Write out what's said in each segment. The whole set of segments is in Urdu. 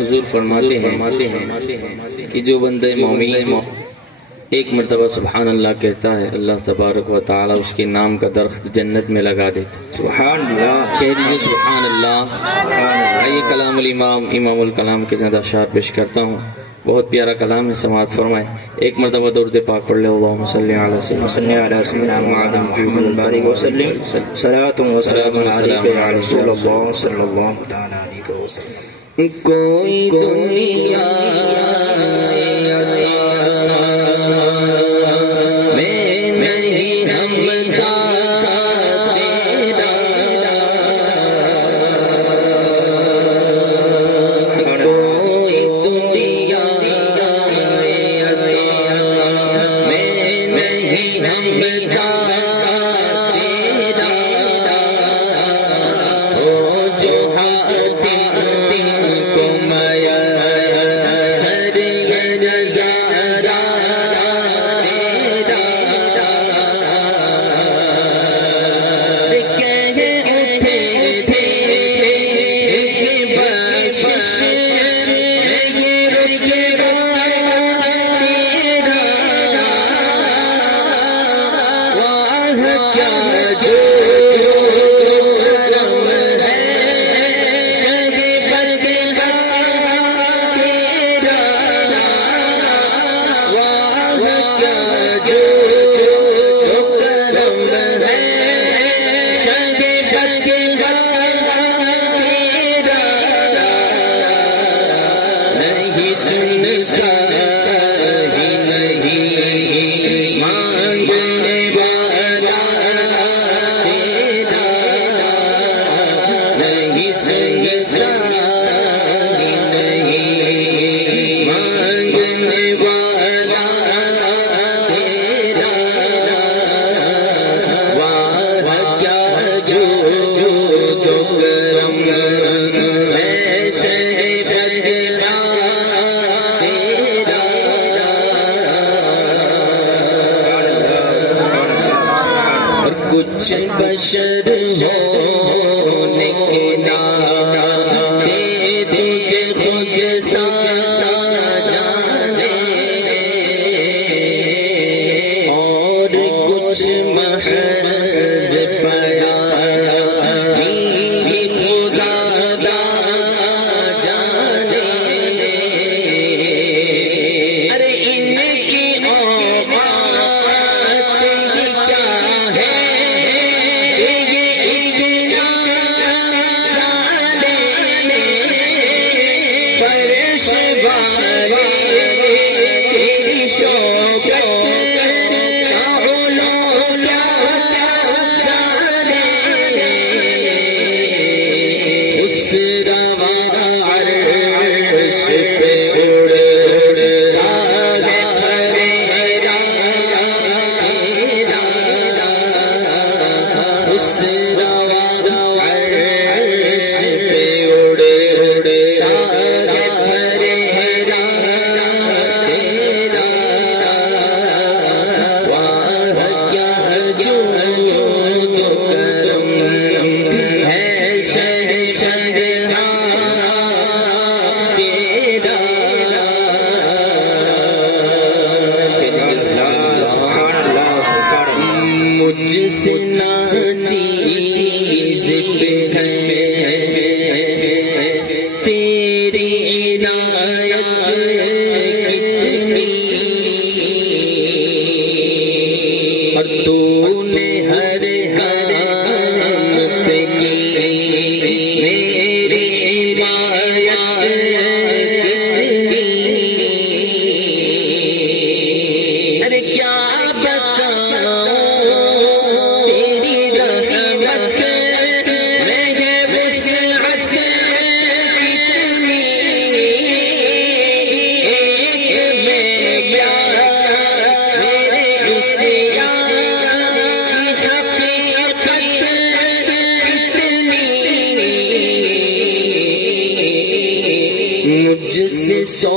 حضور فرماتے ہیں کہ جو بندہ مومن ایک مرتبہ سبحان اللہ کہتا ہے، اللہ تبارک و تعالی اس کے نام کا درخت جنت میں لگا دیتا ہے۔ سبحان اللہ، کہہ دیجیے سبحان اللہ۔ آئیے کلام الامام امام الکلام کے زیادہ اشعار پیش کرتا ہوں، بہت پیارا کلام ہے، سماعت فرمائے۔ ایک مرتبہ درود پاک پڑھ لے، اللہم صلی علی سیدنا محمد وسلم، صلاۃ و سلام علیک یا رسول اللہ صلی اللہ تعالی علیہ وسلم۔ کوئی دنیا 100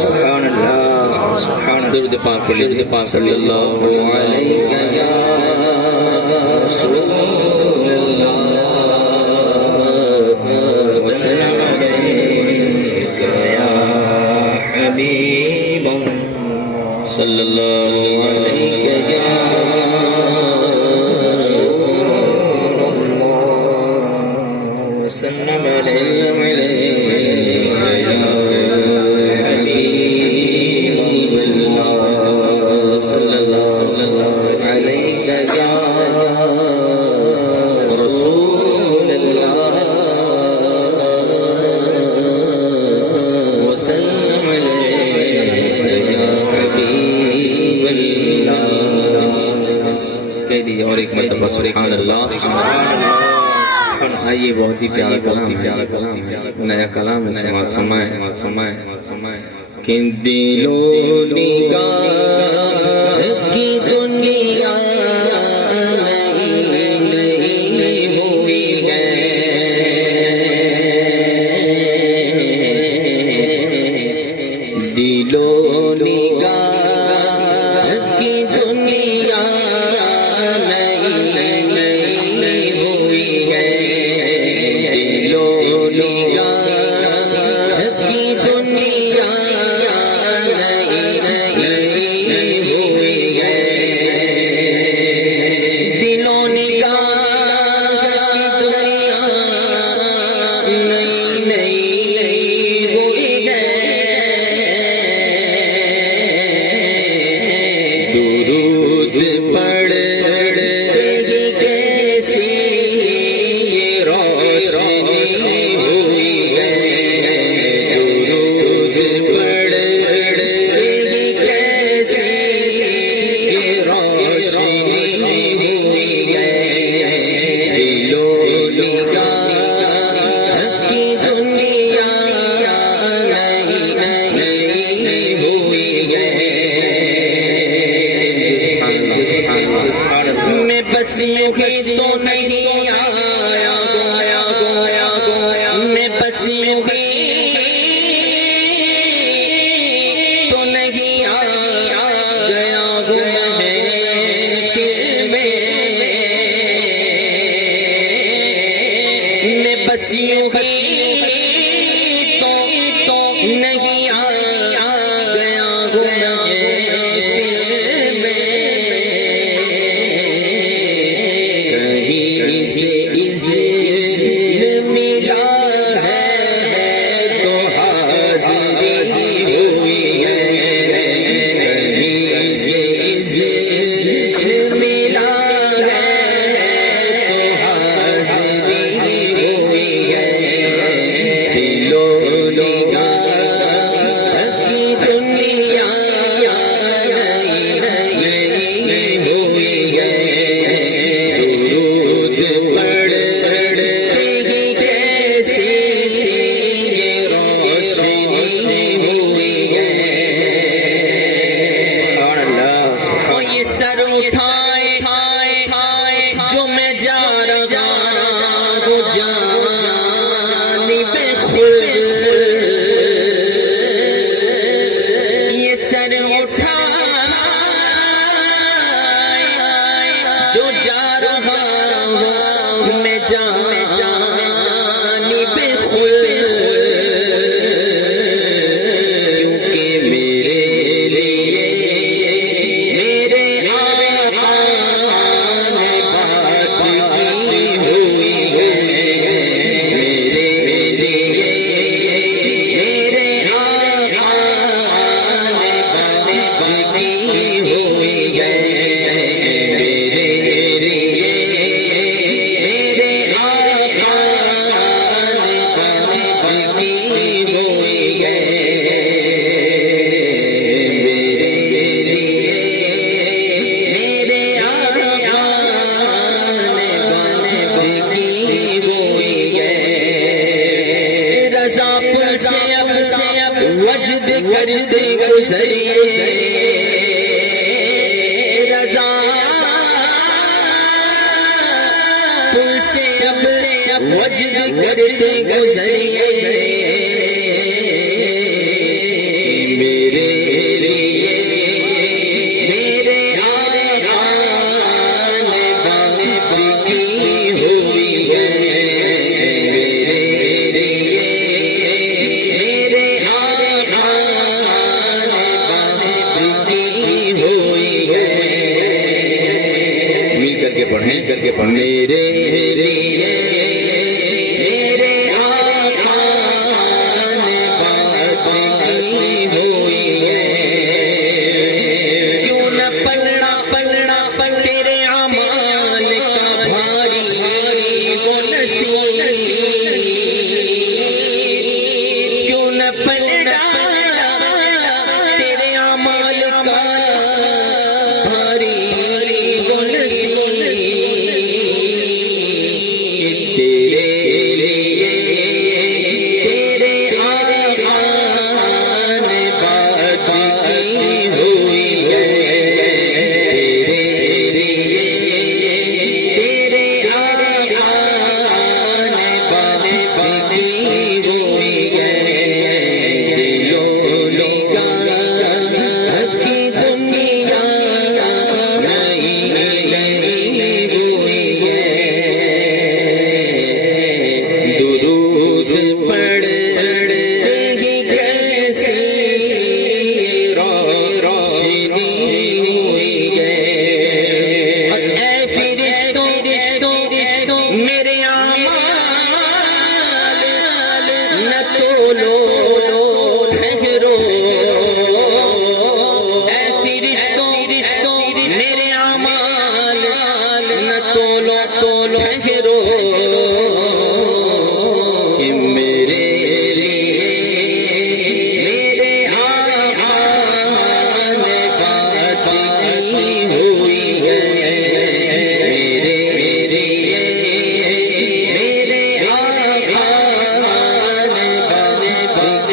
سبحان اللہ سبحان اللہ درود پاک پڑھیں، درود پاک صلی اللہ علیہ یا رسول اللہ وسلم علیک یا حبیب اللہ صلی اللہ علیہ یا رسول اللہ وسلم وسلم علیک علیہ یا حبیب اللہ صلی اللہ علیہ یا رسول اللہ وسلم علیہ یا حبیب اللہ۔ کہہ دیجیے اور ایک مرتبہ سبحان اللہ۔ آئیے بہت ہی پیارا کلام ہے، نیا کلام ہے، سماعت فرمائیں کہ دل و نگاہ کی دنیا نہیں ہوئی ہے، دل و نگاہ کی دنیا نہیں ہوئی ہے، دل و نگاہ کی دنیا نہیں ہوئی ہے، دل و نگاہ کی دنیا نہیں ہوئی ہے، درود پڑھتے ہی کیسی روشنی ہوئی ہے، درود پڑھتے ہی کیسی روشنی ہوئی ہے، دل و نگاہ کی دنیا نہیں ہوئی ہے، میں بس یوں ہی تو نہیں آیا، میں بس یوں ہی تو نہیں آیا، نہیں آ گیا ہوں محفل میں، کہیں سے اذن ملا ہے تو حاضری ہوئی ہے، کہیں سے اذن ملا ہے تو حاضری ہوئی ہے، دلو نگاہ کی دنیا نئی ہوئی ہے، درود پڑھتے ہی کیسی یہ روشنی ہوئی ہے، سبحان اللہ وہ یہ سر اٹھائے جو میں جا رہا ہوں جانب خود، یہ سر اٹھائے جو جا رہا ہوں میں جانب خود، کیونکہ میرے لیے میرے آقا نے بات کی ہوئی ہے، میرے لیے میرے آقا نے بات کی ہوئی ہے، میرے لیے میرے آقا نے بات کی ہوئی ہے، میرے لیے میرے آقا نے بات کی ہوئی ہے، رضا پل سے اب وجد کرتے گزریے، رضا پل سے اب وجد کرتے گزریے، میرے لیے میرے آقا نے بات کی ہوئی ہے، میرے لیے میرے آقا نے بات کی ہوئی ہے، مل کر کے پڑھیں میرے لیے میرے آقا نے بات کی ہوئی ہے، کیوں نہ پلڑا تیرے اعمال کا بھاری وہ نصیب، کیوں نہ پلڑا تیرے اعمال کا بھاری وہ نصیب، تیرے لیے تیرے آقا نے بات کی ہوئی ہے، تیرے لیے تیرے آقا نے بات کی ہوئی ہے، دلو نگاہ کی دنیا نئی ہوئی ہے، درود پڑھتے ہی کیسی روشنی ہوئی ہے، اے فرشتوں میرے اعمال نہ تولو ٹھہرو، اے فرشتوں میرے اعمال نہ تولو ٹھہرو، کہ میرے لیے میرے آقا نے بات کی ہوئی ہے، میرے لیے میرے آقا نے بات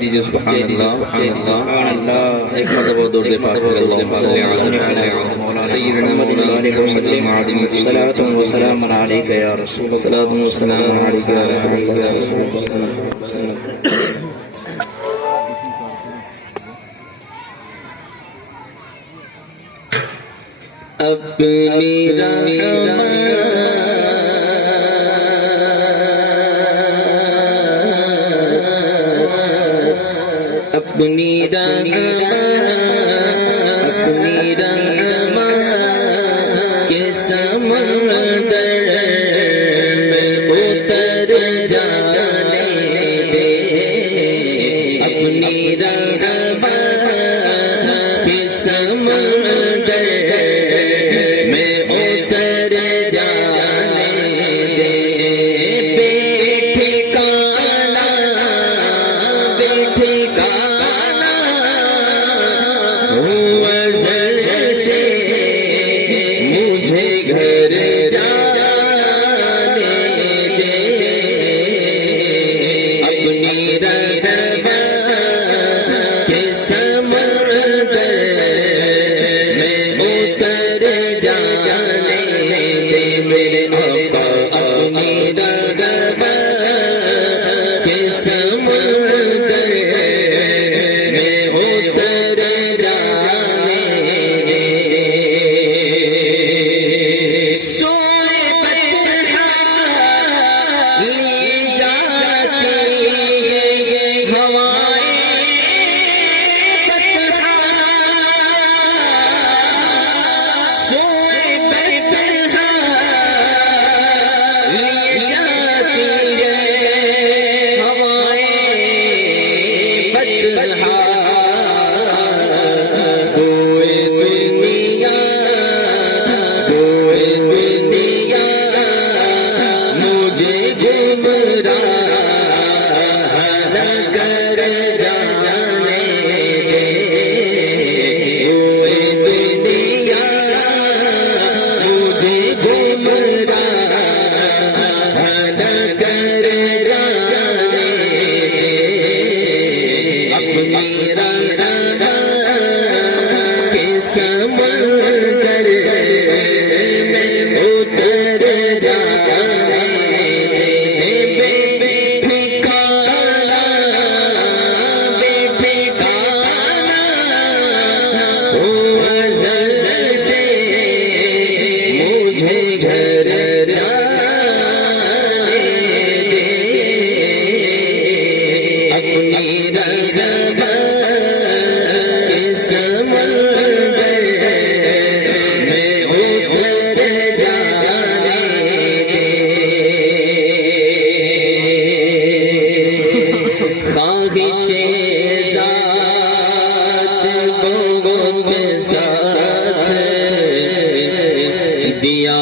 دیجیے سبحان اللہ سبحان اللہ ایک مرتبہ درود پاک پڑھ اللہم صلی علی سیدنا مولانا وسلم علیہ صلاۃ و سلام علیک یا رسول اللہ صلاۃ و سلام علیک یا رسول اللہ اپنی اپنی کے سمندر میں اتر جانے دے اپنی کے سمندر میں اتر جانے دے بے ٹھکانا سے مجھے گھر جانے دے اپنی کے سمندر میں اتر جانے دے میرے آقا اپنی کے سمندر میں اتر جانے دے سوئے بطحا لی جاتی ہوائیں بطحا سوئے بطحا لی جاتی ہوائیں بطحا مجھے گمراہ نہ کر جانے دے دنیا مجھے گمراہ نہ کر جانے دے اپنی کے سمندر میں اتر جانے دے بے ٹھکانا ازل سے مجھے گھر جانے دے اپنی کے سمندر میں اتر جانے دے خواہش ذات بہت ساتھ دیا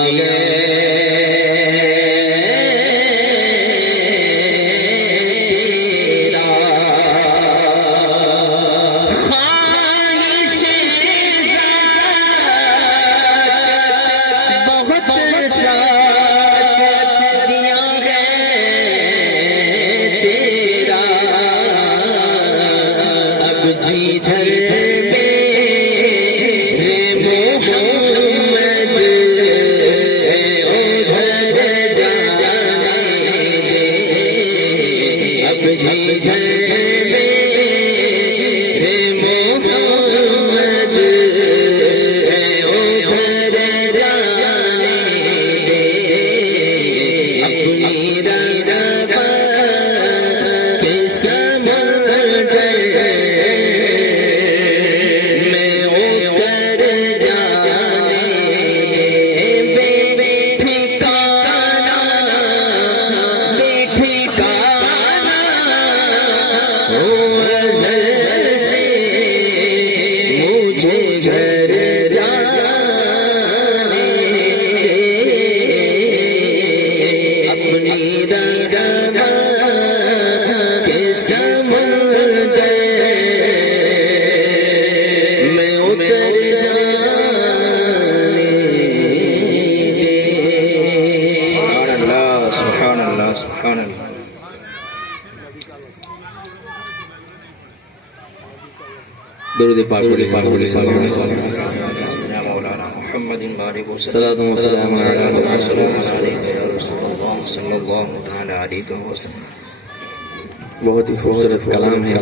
تیرا خواہش ذات بہت ساتھ دیا تیرا اب جی جھر میرے محمد ادھر جانے دے اب جی جھر میرے محمد ادھر جانے دے اپنی کے سمندر میں اتر جانے دے بے ٹھکانا ازل سے مجھے گھر جانے دے اپنی کے سمندر میں اتر جانے دے سبحان اللہ سبحان اللہ سبحان اللہ درود پاک پڑھیں مولانا محمد بارک وسلم صلاۃ و سلام علی رسول اللہ صلی اللہ تعالی علیہ وسلم. بہت ہی خوبصورت کلام ہے.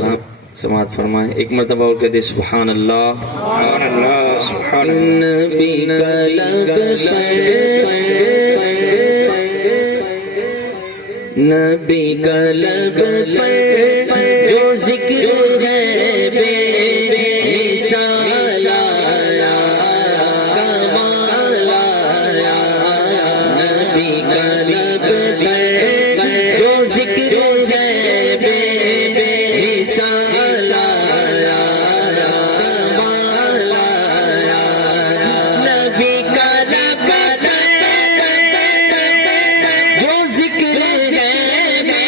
سماعت فرمائیں. ایک مرتبہ اور کہتے سبحان اللہ. سبحان اللہ سبحان اللہ. نبی کا لب نبی کا لب جو ذکر ہے بے مثال آیا کمال آیا. نبی کا لب جو ذکر ہے بے مثال آیا کمال آیا. نبی کا لب جو ذکر ہے بے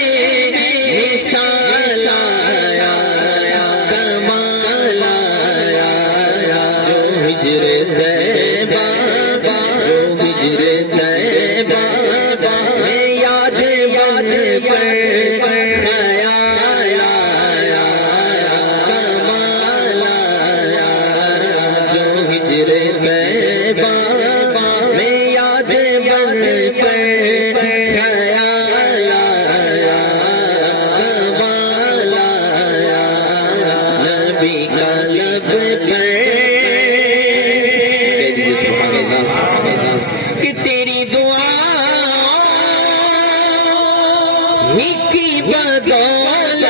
مثال آیا کمال آیا. جو ہجر طیبہ جو ہجر طیبہ میں یاد بن پر خیال آیا کمال آیا. جو ہجر طیبہ میں یاد بن پر خیال آیا کمال آیا. نبی کا لب کہہ دیجیے سبحان اللہ. کہ تیری دعا ہی کی بدولت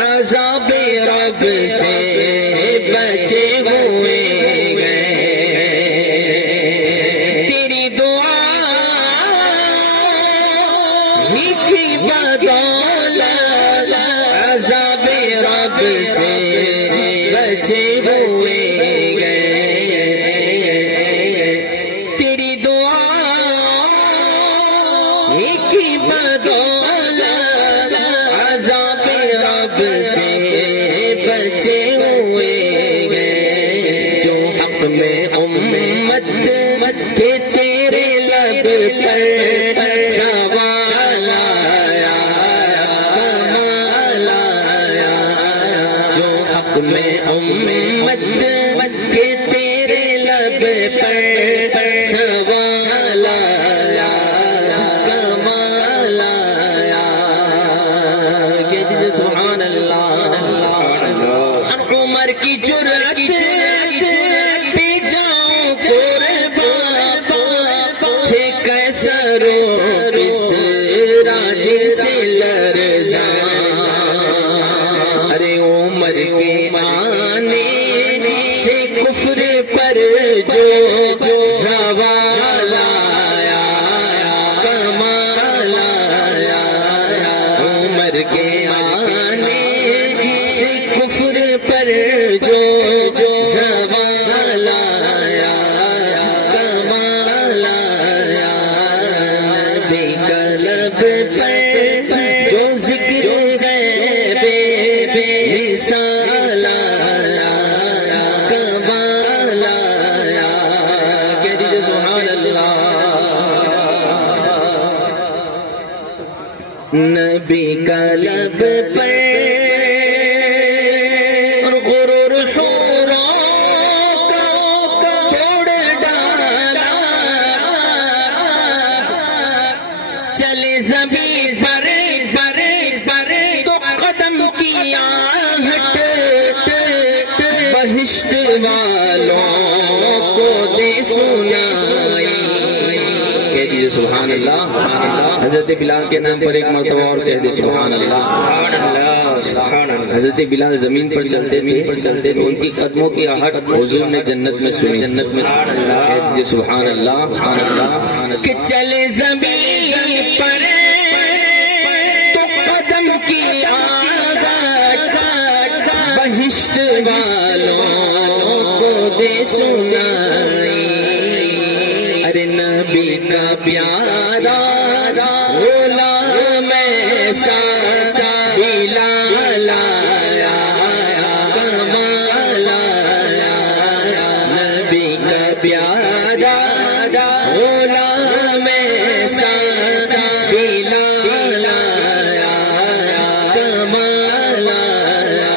عذاب رب سے بچے ہوئے گئے. تیری دعا ہی کی بدولت عذاب رب سے بچے ہوئے گئے. تیری دعا ہی کی بدولت عذاب رب سے بچے ہوئے گئے. جو حق میں امت کے تیرے لب پر سوال آیا کمال آیا. جو حق میں امت کے تیرے لب پر سوال آیا کمال آیا. کہہ دیجیے سبحان اللہ. ہر عمر کی جرأت پہ جاؤں قربان تھے کیسا رو اس راج سے لرزاں. ارے عمر کے آنے سے کفر پر جو زوال آیا کمال آیا. عمر کے آنے سے کفر پر جو زوال آیا کمال آیا. نبی کا لب پر جو ذکر ہے بے مثال آیا کمال آیا. کہہ دیجیے سبحان اللہ. نبی کا لب پر اور غرور حوروں کا توڑ ڈالا. چلے زمین پر تو قدم کی آہٹ بہشت والوں کو دے سنائی. کہہ دیجیے سبحان اللہ. حضرت بلال کے نام پر ایک مرتبہ اور کہہ دے سبحان اللہ. سبحان اللہ. حضرت بلال زمین پر چلتے تھے تو ان کی قدموں کی آہٹ حضور نے جنت میں سنی. کہہ دیجیے سبحان اللہ. کہ چلے زمین پر تو قدم کی آہٹ بہشت والوں کو دے سنائی. ارے نبی کا پیارا غلام ایسا بلال آیا کمال آیا. نبی کا پیارا غلام ایسا بلال آیا کمال آیا.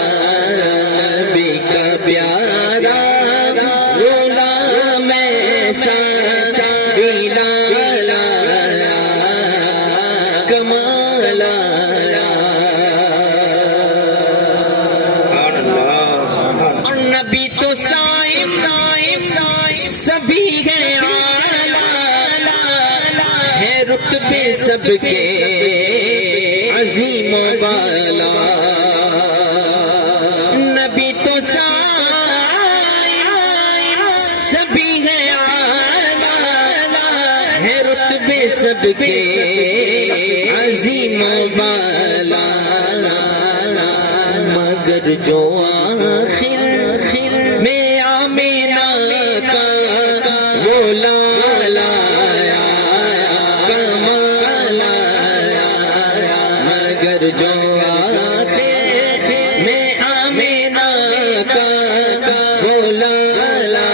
سب کے عظیم و بالا نبی تو سبھی ہے اعلیٰ ہے رتبے سب کے عظیم و بالا مگر جو آخر میں آمینہ کا وہ لالا کمال آیا مگر جو آخر میں آمینہ کا وہ لالا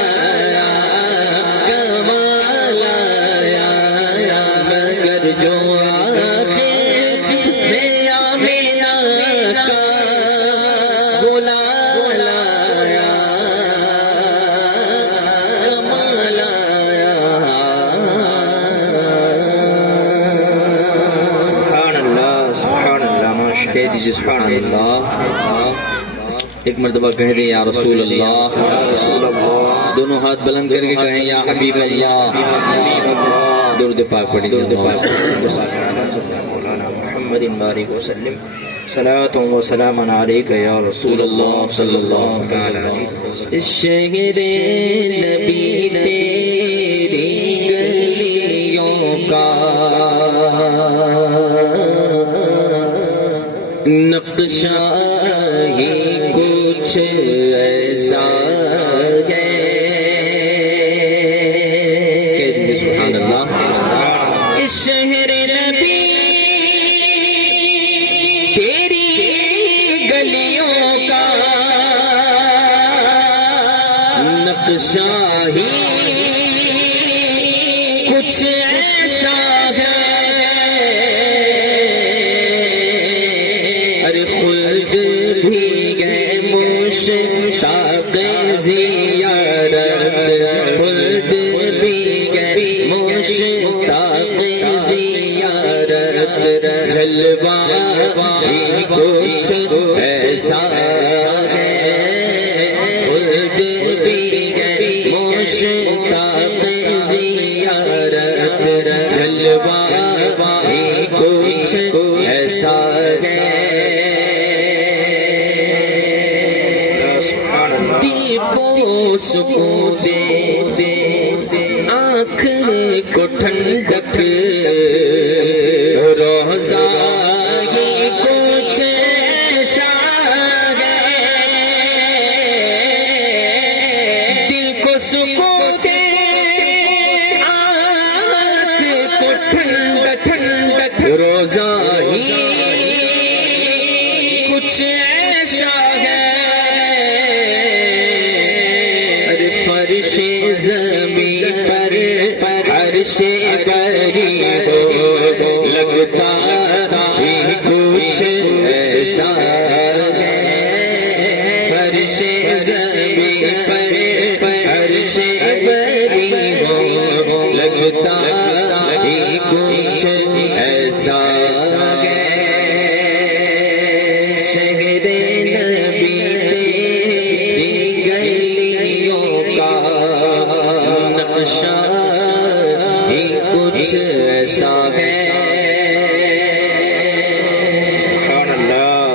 کمال آیا مگر جو آخر میں آمینہ کا وہ لالا کمال آیا سبحان اللہ ماشاء کہہ دیجیے سبحان اللہ ایک مرتبہ کہہ دیں یا رسول اللہ دونوں ہاتھ بلند کر کے کہیں یا حبیب اللہ درود پاک پڑھی مولانا محمد بارک وسلم صلاۃ و سلام علیک یا رسول اللہ صلی اللہ تعالی علیہ وسلم شہر نبی تیری گلیوں کا نقشہ ہی کچھ ایسا ہے کہہ دیجیے سبحان اللہ اس شہر نبی تیری گلیوں کا نقشہ ہی کچھ ایسا ہے ارے خود بھی گئے مشتاق زیارت خود بھی گئے مشتاق زیارت جلوہ ہی کچھ ایسا ہے خود بھی گئے مشتاق زیارت جلوہ ہی کچھ ایسا ہے دل کو سکون دے آنکھ کو ٹھنڈک روزہ ہی کچھ ایسا ہے دل کو سکون دے آنکھ کو ٹھنڈک روزہ ہی کچھ ایسا ہے ارے فرش زمین پر عرش بری ہو لگتا ہی کچھ ایسا ہے فرش زمین پر عرش بری ہو لگتا ہی کچھ ایسا ہے شہر نبی تیری گلیوں کا نقشہ ہی کچھ ایسا ہے سبحان اللہ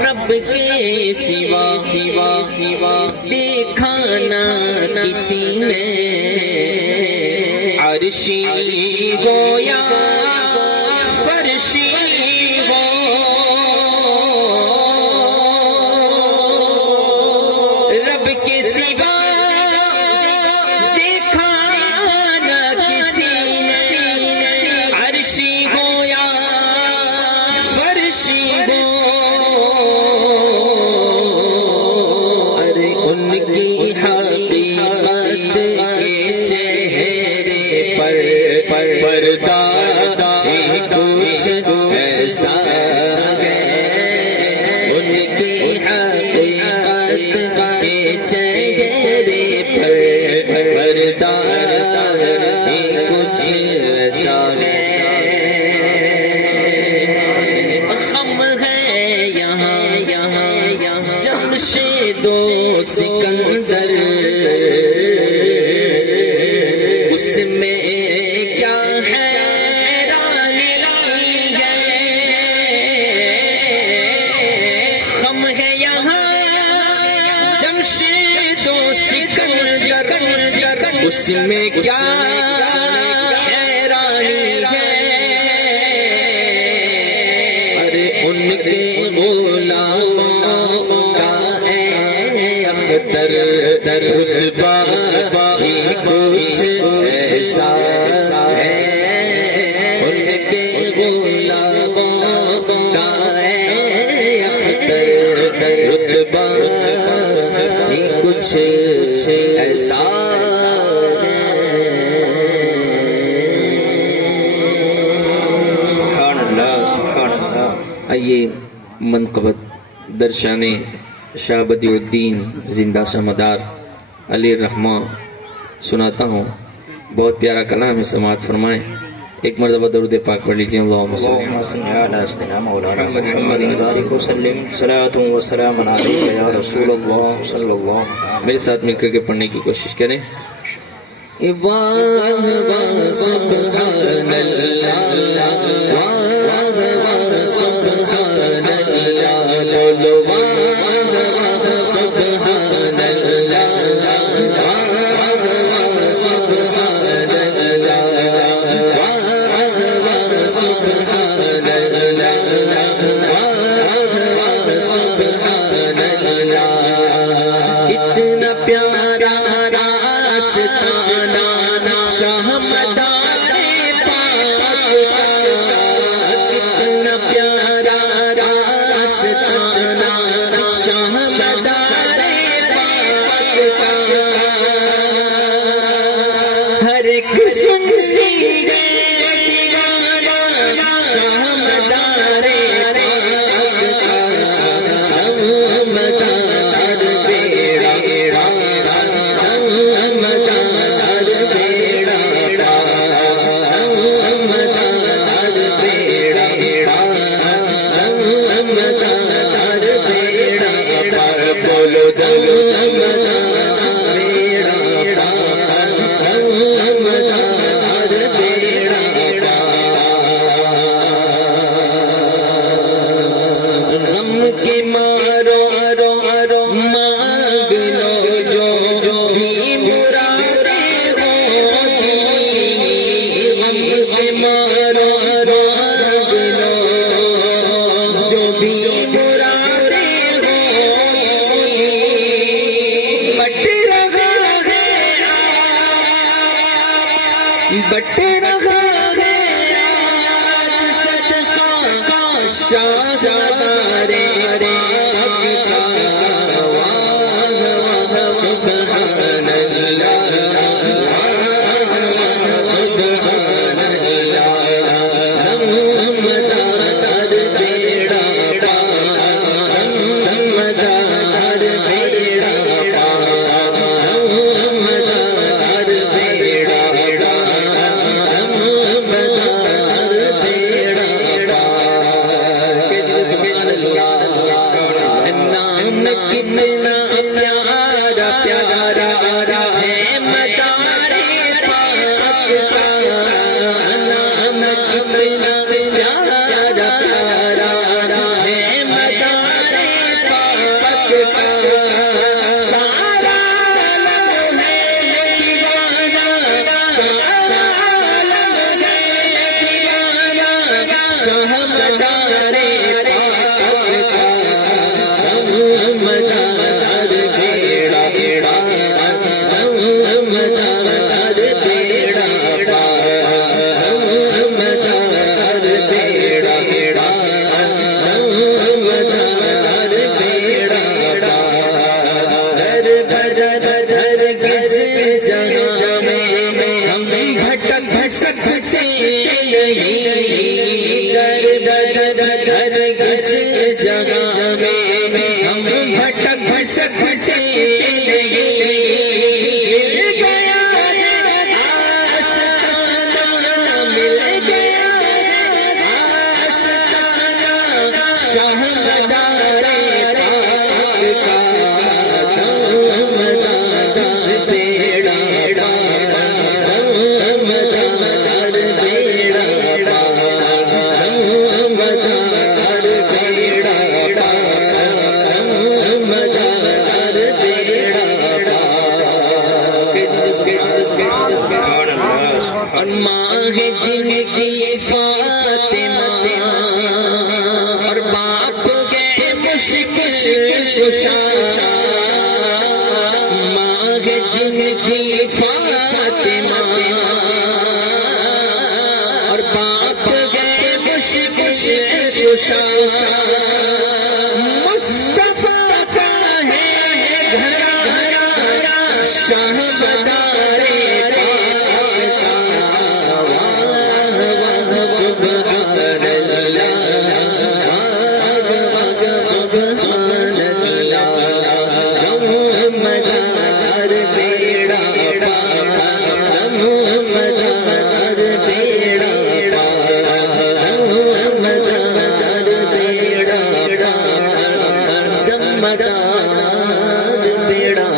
رب کے سوا دیکھا نہ کسی نے عرشی ہو یا فرشی ہو رب کے سوا دیکھا نہ کسی نے عرشی ہو یا فرشی ہو ارے ان کی حقیقت کے چہرے پر پردہ اس میں کیا حیرانی ہے، ارے ان کے غلاموں کا اے اختر رتبہ ہی کچھ ایسا ہے، ان کے غلاموں کا اے اختر رتبہ ہی کچھ ایسا آئیے منقبت درشان شاہ بدیع الدین زندہ شمدار علی الرحمن سناتا ہوں، بہت پیارا کلام ہے، سماعت فرمائیں، ایک مرتبہ درود پاک پڑھ لیجیے۔ اللہم صلی علی سیدنا مولانا محمد وآلہ وسلم صلاۃ و سلام علیک یا رسول اللہ صلی اللہ علیہ وسلم۔ میرے ساتھ مل کر کے پڑھنے کی کوشش کریں۔ واہ واہ سبحان اللہ، واہ واہ سبحان اللہ، بولو واہ واہ سبحان اللہ، واہ واہ سبحان اللہ، واہ واہ سبحان اللہ، واہ واہ سبحان اللہ۔ اتنا پیارا راستانہ شاہ مدار پاک کا، کتنا پیارا راستانہ شاہ مدار پاک کا، ہر ایک سن لیجیے دیوانہ شاہ مدار پاک کا، ہم مدار بیڑا پار، ہم مدار بیڑا پار، ہم مدار بیڑا پار، ہم مدار بیڑا پار، بولو ہم مدار بیڑا پار، ہم مدار بیڑا پار۔ غم کے مارو مانگ لو جو بھی مرادیں ہوتی، غم کے مارو مانگ لو جو بھی مرادیں ہوتی، بٹ رہا ہے آج صدقہ شاہ ہمارے پاک کا، واہ واہ سبحان اللہ، واہ واہ سبحان اللہ، ہم مدار بیڑا پار، ہم مدار بیڑا پار، ہم مدار بیڑا پار، ہم مدار بیڑا پار۔ کہ دل سبحان اللہ، نام کتنا پیارا پیارا ہے مدار پاک کا، نام کتنا پیارا پیارا ہے مدار پاک کا، سارا عالم ہے دیوانہ، سارا عالم ہے دیوانہ شاہ مدار پاک کا، ہم مدار بیڑا پار، ہم مدار بیڑا پار، ہم مدار بیڑا پار، ہم مدار بیڑا پار۔ در کس جہاں میں ہم بھٹک بھسک سے نہیں، در کس جگہ میں ہم بھٹک بھسک سے نہیں، مل گیا آستانہ، مل گیا آستانہ شاہ مدار پاک کا، ہم مدار بیڑا پار، ہم مدار بیڑا پار، ہم مدار بیڑا عشق سے خوشا مصطفیٰ کا ہے گھرانہ شاہ بدارے پاک کا سبحان اللہ سبحان اللہ مدار بیڑا پار مدار بیڑا پار مدار بیڑا پار مدار بیڑا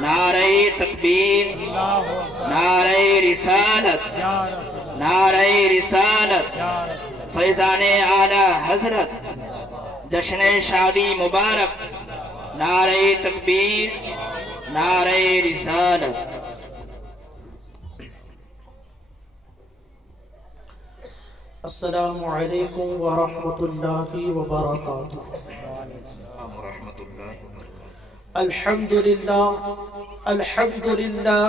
نعرہ تکبیر، نعرہ رسالت، نعرہ رسالت، فیضان اعلی حضرت، جشن شادی مبارک، نعرہ تکبیر، نعرہ رسالت۔ السلام علیکم ورحمۃ اللہ وبرکاتہ۔ الحمد لله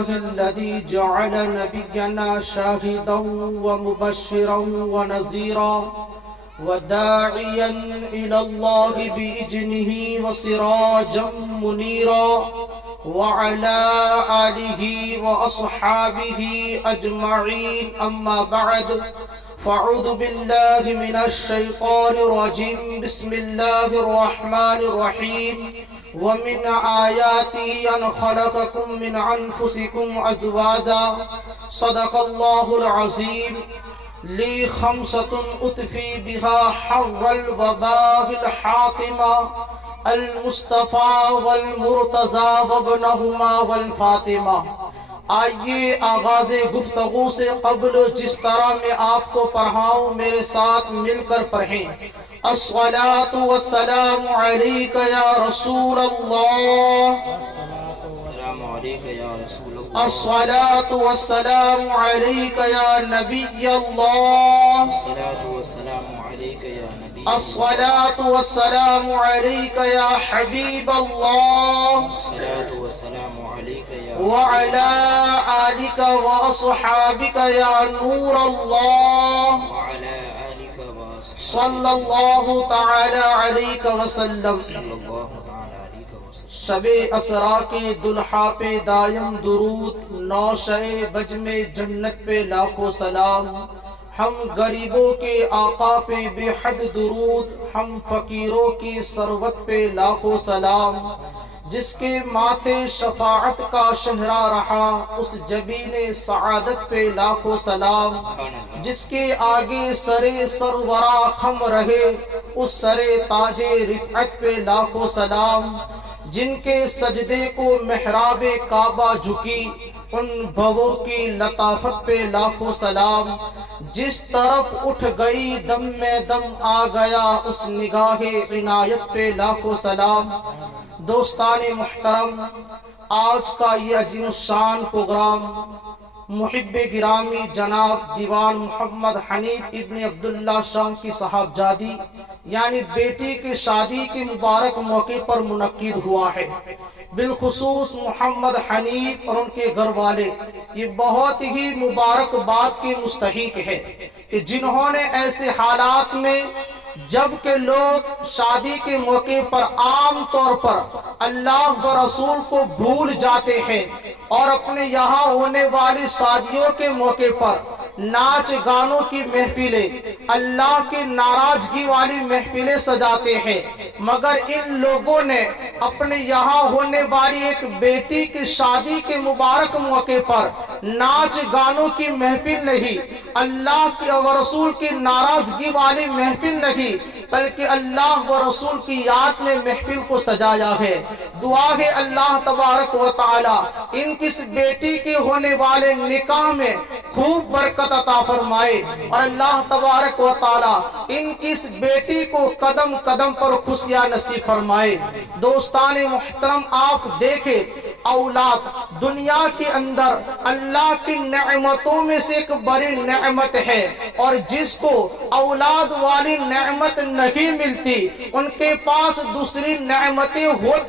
الذي جعل نبينا شاهدا ومبشرا ونذيرا وداعيا إلى الله بإذنه وسراجا منيرا وعلى آله وأصحابه أجمعين، أما بعد فاعوذ بالله من الشيطان الرجيم، بسم الله الرحمن الرحيم۔ ومن آياته أن خلقكم من أنفسكم أزواجا، صدق الله العظيم۔ لي خمسة أطفي بها حر الوباء الحاطمة، المصطفى والمرتضى وابنهما والفاطمة۔ آئیے آغاز گفتگو سے قبل جس طرح میں آپ کو پڑھاؤں میرے ساتھ مل کر پڑھیں۔ الصلاة والسلام عليك يا رسول الله، السلام علیکم یا رسول اللہ، الصلاة والسلام عليك يا نبي الله، الصلاة والسلام علیکم یا نبی، الصلاة والسلام عليك يا حبيب الله، الصلاة والسلام علیکم یا وعلى آلك وأصحابك يا نور الله، وعلى آلك وصحبه صلی اللہ تعالی علیہ وسلم۔ صلی اللہ تعالی علیہ وسلم۔ شب اسرا کے دلہا پہ دائم درود، نوشہ بج میں جنت پہ لاکھوں سلام۔ ہم غریبوں کے آقا پہ بے حد درود، ہم فقیروں کی ثروت پہ لاکھوں سلام۔ جس کے ماتھے شفاعت کا شہرہ رہا، اس جبین سعادت پہ لاکھوں سلام۔ جس کے آگے سرے سرورا خم رہے، اس سرے تاج رفعت پہ لاکھوں سلام۔ جن کے سجدے کو محراب کعبہ جھکی، ان بھووں کی لطافت پہ لاکھوں سلام۔ جس طرف اٹھ گئی دم میں دم آ گیا، اس نگاہ عنایت پہ لاکھوں سلام۔ دوستان محترم، آج کا یہ عظیم الشان پروگرام محب گرامی جناب دیوان محمد حنیف ابن عبداللہ شاہ کی صاحبزادی یعنی بیٹی کی شادی کے مبارک موقع پر منعقد ہوا ہے۔ بالخصوص محمد حنیف اور ان کے گھر والے یہ بہت ہی مبارک بات کے مستحق ہے کہ جنہوں نے ایسے حالات میں جب کہ لوگ شادی کے موقع پر عام طور پر اللہ و رسول کو بھول جاتے ہیں اور اپنے یہاں ہونے والی شادیوں کے موقع پر ناچ گانوں کی محفلیں، اللہ کی ناراضگی والی محفلیں سجاتے ہیں، مگر ان لوگوں نے اپنے یہاں ہونے والی ایک بیٹی کی شادی کے مبارک موقع پر ناچ گانوں کی محفل نہیں، اللہ کے و رسول کی ناراضگی والی محفل نہیں، بلکہ اللہ و رسول کی یاد میں محفل کو سجایا ہے۔ دعا ہے اللہ تبارک و تعالی ان کی اس بیٹی کے ہونے والے نکاح میں خوب برکت عطا فرمائے اور اللہ تبارک و تعالی ان کی اس بیٹی کو قدم قدم پر خوشیاں نصیب فرمائے۔ دوستان محترم، آپ دیکھیں اولاد دنیا کے اندر اللہ کی نعمتوں میں سے ایک بڑی نعمت ہے، اور جس کو اولاد والی نعمت نہیں ملتی ان کے پاس دوسری نعمتیں ہوتی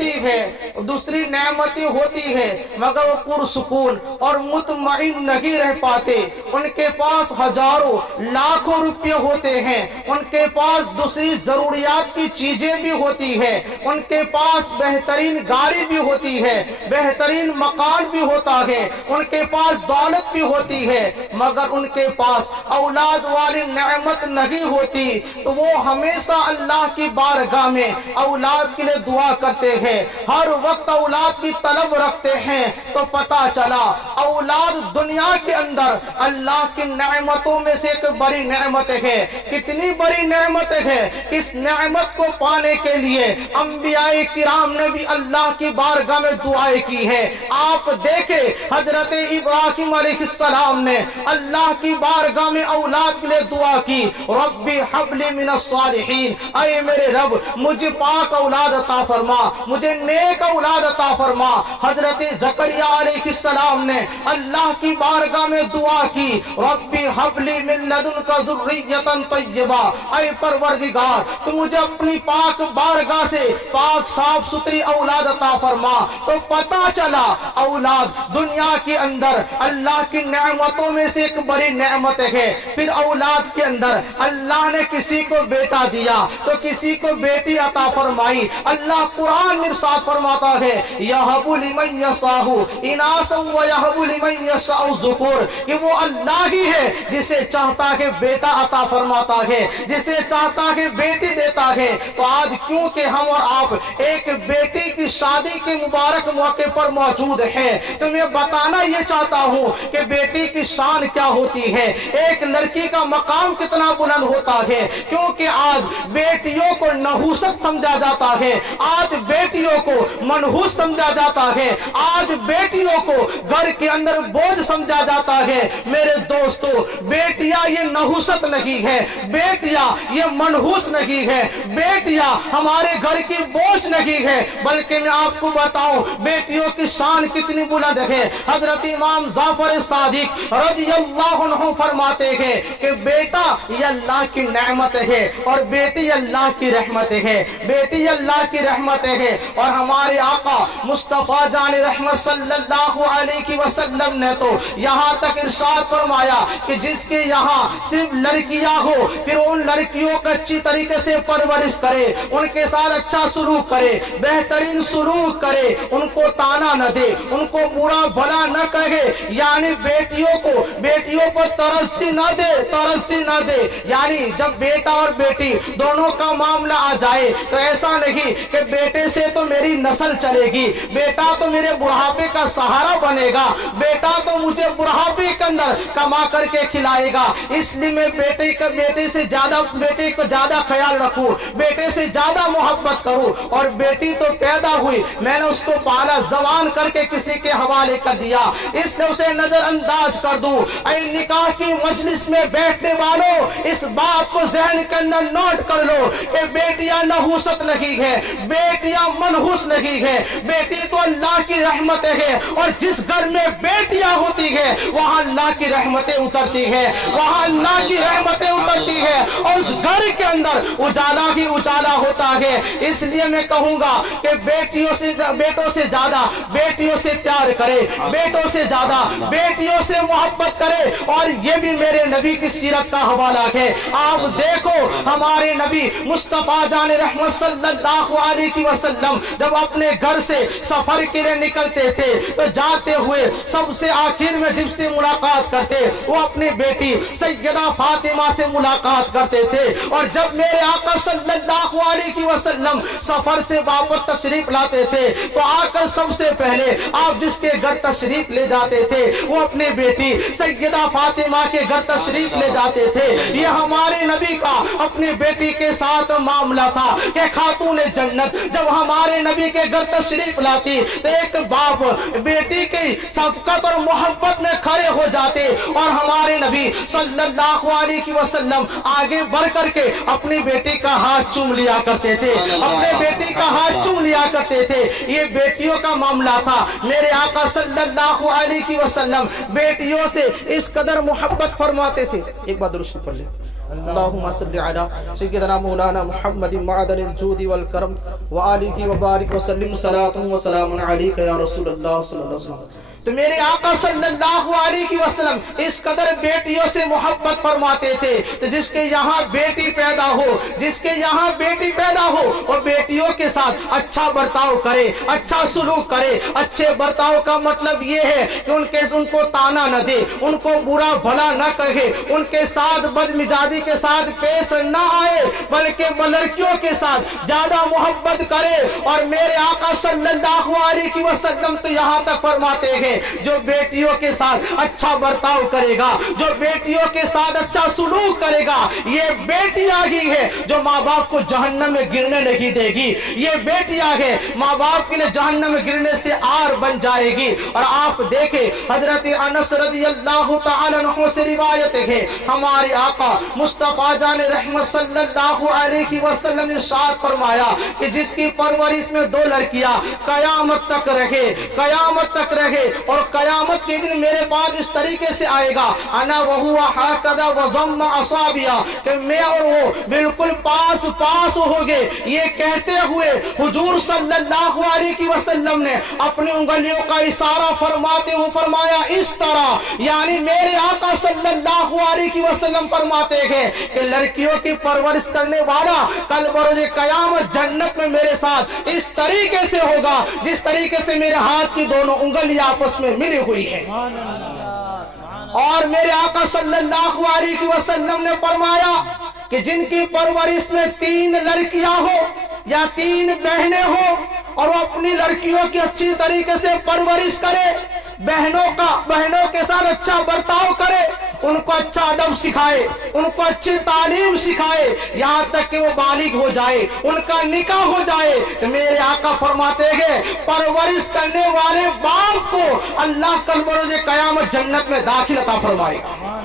ہے مگر وہ پرسکون اور مطمئن نہیں رہ پاتے۔ ان کے پاس ہزاروں لاکھوں روپے ہوتے ہیں، ان کے پاس دوسری ضروریات کی چیزیں بھی ہوتی ہے، ان کے پاس بہترین گاڑی بھی ہوتی ہے، بہترین مکان بھی ہوتا ہے، ان کے پاس دولت بھی ہوتی ہے، مگر ان کے پاس اولاد والی نعمت نہیں ہوتی، تو وہ ہمیشہ اللہ کی بارگاہ میں اولاد کے لیے دعا کرتے ہیں، ہر وقت اولاد کی طلب رکھتے ہیں۔ تو پتہ چلا اولاد دنیا کے اندر اللہ کی نعمتوں میں سے ایک بڑی نعمت ہے۔ کتنی بڑی نعمت ہے، اس نعمت کو پانے کے لیے انبیاء کرام نے بھی اللہ کی بارگاہ میں دعائیں کی ہے۔ آپ دیکھیں حضرت ابراہیم علیہ السلام نے اللہ کی بارگاہ میں اولاد کے لیے دعا کی، ربی حب لی من الصالحین، اے میرے رب مجھے پاک اولاد عطا فرما، مجھے نیک اولاد عطا فرما۔ حضرت زکریا علیہ السلام نے اللہ کی بارگاہ میں دعا کی، ربی حب لی من لدنک ذریۃ طیبہ، اے پروردگار تو مجھے اپنی پاک بارگاہ سے پاک صاف ستھری اولاد عطا فرما۔ تو پتہ چلا اولاد دنیا کے اندر اللہ کی نعمتوں میں سے ایک بڑی نعمت ہے۔ پھر اولاد کے اندر اللہ نے کسی کو بیٹا دیا تو کسی کو بیٹی عطا فرمائی۔ اللہ قرآن میں ارشاد فرماتا ہے، یہب لمن یشاء اناثا ویہب لمن یشاء الذکور، کہ وہ اللہ ہی ہے جسے چاہتا ہے بیٹا عطا فرماتا ہے، جسے چاہتا ہے بیٹی دیتا ہے۔ تو آج کیونکہ ہم اور آپ ایک بیٹی کی شادی کے مبارک موقع پر موجود ہیں، تو میں بتانا یہ چاہتا ہوں کہ بیٹی کی شان کیا ہوتی ہے، ایک لڑکی کا مقام کتنا بلند ہوتا ہے، کیونکہ آج بیٹیوں کو نحوست سمجھا جاتا ہے، آج بیٹیوں کو منحوس سمجھا جاتا ہے، آج بیٹیوں کو گھر کے اندر بوجھ سمجھا جاتا ہے۔ میرے دوستو بیٹیاں یہ نحوست نہیں ہے، بیٹیاں یہ منحوس نہیں ہے، بیٹیاں ہمارے گھر کی بوجھ نہیں ہے، بلکہ میں آپ کو بتاؤں بیٹیوں کی شان کتنی بلند ہے۔ حضرت امام جعفر صادق رضی اللہ عنہ فرماتے ہیں کہ بیٹا یہ اللہ کی نعمت ہے اور بیٹی اللہ کی رحمت ہے، بیٹی اللہ کی رحمت ہے۔ اور ہمارے آقا مصطفیٰ جان رحمت صلی اللہ علیہ وسلم نے تو یہاں تک ارشاد فرمایا کہ جس کے یہاں صرف لڑکیاں ہو پھر ان لڑکیوں کا اچھی طریقے سے پرورش کرے، ان کے ساتھ اچھا سلوک کرے، بہترین سلوک کرے، ان کو تانا نہ دے، ان کو برا بھلا نہ کہے، یعنی بیٹیوں پر ترستی نہ دے، یعنی جب بیٹا اور بیٹی دونوں کا معاملہ آ جائے تو ایسا نہیں کہ بیٹے سے تو میری نسل چلے گی، بیٹا تو میرے بڑھاپے کا سہارا بنے گا، بیٹا تو مجھے بڑھاپے کے اندر کما کر کے کھلائے گا، اس لیے میں بیٹے کو زیادہ خیال رکھوں، بیٹے سے زیادہ محبت کروں۔ اور بیٹی تو پیدا ہوئی، میں نے اس کو پالا، زبان کر کے کسی کے حوالے کر دیا، اس نے اسے نظر انداز کر دوں۔ اے نکاح کی مجلس میں بیٹھنے والوں اس بات کو ذہن کے اندر نوٹ کر لو کہ بیٹیاں نحوست نہیں ہے، بیٹیاں منحوس نہیں ہے، بیٹی تو اللہ کی رحمت ہے، اور جس گھر میں بیٹیاں ہوتی ہے وہاں اللہ کی رحمتیں اترتی ہے، وہاں اللہ کی رحمتیں اترتی ہے، اور اس گھر کے اندر اجالا ہی اجالا ہوتا ہے۔ اس لیے میں کہوں گا کہ بیٹوں سے زیادہ بیٹیوں سے پیار کرے، بیٹوں سے زیادہ بیٹیوں سے محبت کرے۔ اور یہ بھی میرے نبی کی سیرت کا حوالہ ہے، آپ دیکھو ہمارے نبی مصطفیٰ جان رحمت صلی اللہ علیہ وسلم جب اپنے گھر سے سفر کے لیے نکلتے تھے تو جاتے ہوئے سب سے آخر میں جب سے ملاقات کرتے وہ اپنی بیٹی سیدہ فاطمہ سے ملاقات کرتے تھے۔ اور جب میرے آقا صلی اللہ علیہ وسلم سفر سے واپس تشریف لاتے تھے تو آ کر سب سے پہلے آپ جس کے گھر تشریف لے جاتے تھے وہ اپنی بیٹی سیدہ فاطمہ کے گھر تشریف لے جاتے تھے۔ یہ ہمارے نبی کا اپنی بیٹی کے ساتھ معاملہ تھا کہ خاتون جنت جب ہمارے نبی کے گھر تشریف لاتی تو ایک باپ بیٹی کی شفقت اور محبت میں کھڑے ہو جاتے، اور ہمارے نبی صلی اللہ علیہ وسلم آگے بڑھ کر کے اپنی بیٹی کا ہاتھ چوم لیا کرتے تھے، اپنے بیٹی کا ہاتھ چوم لیا کرتے تھے۔ یہ بیٹیوں کا معاملہ تھا۔ میرے آقا صلی اللہ علیہ وسلم بیٹیوں سے اس قدر محبت فرماتے تھے. ایک بار درود شریف پڑھ لیں. اللہم صلی علی سیدنا مولانا محمد معدن الجود والکرم وآلہ وبارک وسلم صلاۃ و سلام علیک یا رسول اللہ صلی اللہ علیہ وسلم. تو میرے آقا صلی اللہ علیہ وسلم اس قدر بیٹیوں سے محبت فرماتے تھے. تو جس کے یہاں بیٹی پیدا ہو، جس کے یہاں بیٹی پیدا ہو، اور بیٹیوں کے ساتھ اچھا برتاؤ کرے، اچھا سلوک کرے. اچھے برتاؤ کا مطلب یہ ہے کہ ان کو تانا نہ دے، ان کو برا بھلا نہ کہے، ان کے ساتھ بدمزاجی کے ساتھ پیش نہ آئے، بلکہ لڑکیوں کے ساتھ زیادہ محبت کرے. اور میرے آقا صلی اللہ علیہ وسلم تو یہاں تک فرماتے ہیں جو بیٹیوں کے ساتھ اچھا برتاؤ کرے گا، جو بیٹیوں کے ساتھ اچھا سلوک کرے گا، یہ بیٹیاں ہی ہے جو ماں باپ کو جہنم میں گرنے نہیں دے گی. یہ بیٹیاں ہے ماں باپ کے لیے جہنم میں گرنے سے آر بن جائے گی. اور آپ دیکھیں حضرت انس رضی اللہ تعالی عنہ سے روایت ہے، ہمارے آقا مصطفیٰ جان رحمت صلی اللہ علیہ وسلم نے ارشاد فرمایا کہ جس کی پرورش میں دو لڑکیاں قیامت تک رہے، قیامت تک رہے، اور قیامت کے دن میرے پاس اس طریقے سے آئے گا، انا وہو ہکذا وضم اصابعہ، کہ میں اور وہ بالکل پاس پاس ہو گئے. یہ کہتے ہوئے حضور صلی اللہ علیہ وسلم نے اپنی انگلیوں کا اشارہ فرماتے ہوئے فرمایا اس طرح. یعنی میرے آقا صلی اللہ علیہ وسلم فرماتے ہیں کہ لڑکیوں کی پرورش کرنے والا کل بروز قیامت جنت میں میرے ساتھ اس طریقے سے ہوگا جس طریقے سے میرے ہاتھ کی دونوں انگلیاں آپس میں ملی ہوئی ہے. اور میرے آقا صلی اللہ علیہ وسلم نے فرمایا کہ جن کی پرورش میں 3 لڑکیاں ہو یا 3 بہنیں ہو، اور وہ اپنی لڑکیوں کی اچھی طریقے سے پرورش کرے، بہنوں کے ساتھ اچھا برتاؤ کرے، ان کو اچھا ادب سکھائے، ان کو اچھی تعلیم سکھائے، یہاں تک کہ وہ بالغ ہو جائے، ان کا نکاح ہو جائے، تو میرے آقا فرماتے ہیں پرورش کرنے والے باپ کو اللہ کل بروز قیامت جنت میں داخل عطا فرمائے گا،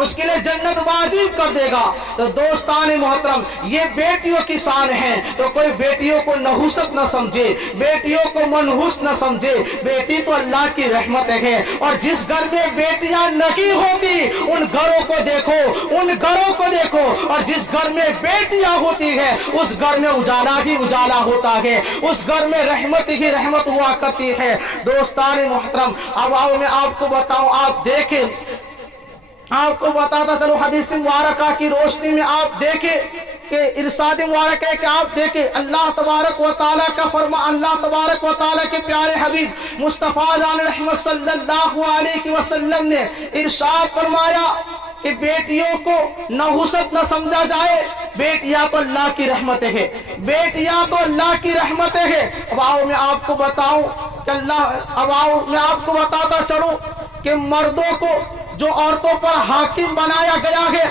اس کے لیے جنت واجب کر دے گا. تو دوستان محترم، یہ بیٹیوں کی شان ہے، تو کوئی بیٹیوں کو نحوست نہ سمجھے، بیٹیوں کو منحوس نہ سمجھے. بیٹی تو اللہ کی رحمت ہے، اور جس گھر میں بیٹیاں نہیں ہوتی ان گھروں کو دیکھو، ان گھروں کو دیکھو. اور جس گھر میں بیٹیاں ہوتی ہے اس گھر میں اجالا ہی اجالا ہوتا ہے، اس گھر میں رحمت ہی رحمت ہوا کرتی ہے. دوستان محترم، اب آؤ میں آپ کو بتاؤں، آپ دیکھیں، آپ کو بتاتا چلو حدیث مبارکہ کی روشنی میں آپ دیکھیں کہ ارشاد مبارک ہے کہ آپ دیکھیں اللہ تبارک و تعالیٰ کا اللہ تبارک و تعالیٰ کے پیارے حبیب مصطفیٰ جان رحمت صلی اللہ علیہ وسلم نے ارشاد فرمایا کہ بیٹیوں کو نحوست نہ سمجھا جائے، بیٹیاں تو اللہ کی رحمتیں ہیں، بیٹیاں تو اللہ کی رحمتیں ہیں. اب آؤ میں آپ کو بتاؤں کہ اب آؤ میں آپ کو بتاتا چلوں کہ مردوں کو جو عورتوں پر حاکم بنایا گیا ہے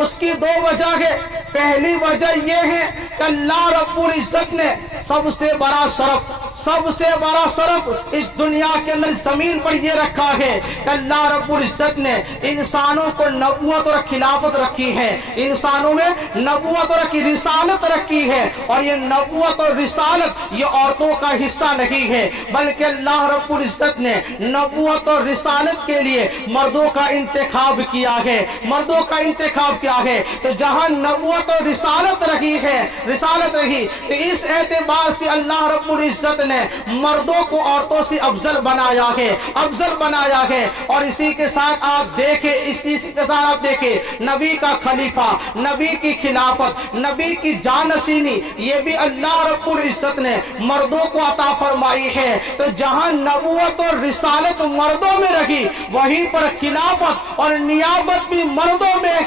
اس کی 2 وجہ ہے. پہلی وجہ یہ ہے کہ اللہ رب العزت نے سب سے بڑا شرف اس دنیا کے اندر زمین پر یہ رکھا ہے کہ اللہ رب العزت نے انسانوں کو نبوت اور خلافت رکھی ہے، انسانوں میں نبوت اور رسالت رکھی ہے. اور یہ نبوت اور رسالت یہ عورتوں کا حصہ نہیں ہے، بلکہ اللہ رب العزت نے نبوت اور رسالت کے لیے مردوں کا انتخاب کیا ہے، مردوں کا انتخاب کیا ہے. تو جہاں نبوت اور رسالت رہی تو اس اعتبار سے اللہ رب العزت نے مردوں کو عورتوں سے افضل بنایا ہے. اور اسی کے ساتھ آپ دیکھیں نبی کا خلیفہ، نبی کی خلافت، نبی کی جانشینی یہ بھی اللہ رب العزت نے مردوں کو عطا فرمائی ہے. تو جہاں نبوت اور رسالت مردوں میں رہی وہیں پر خلافت اور نیابت بھی مردوں میں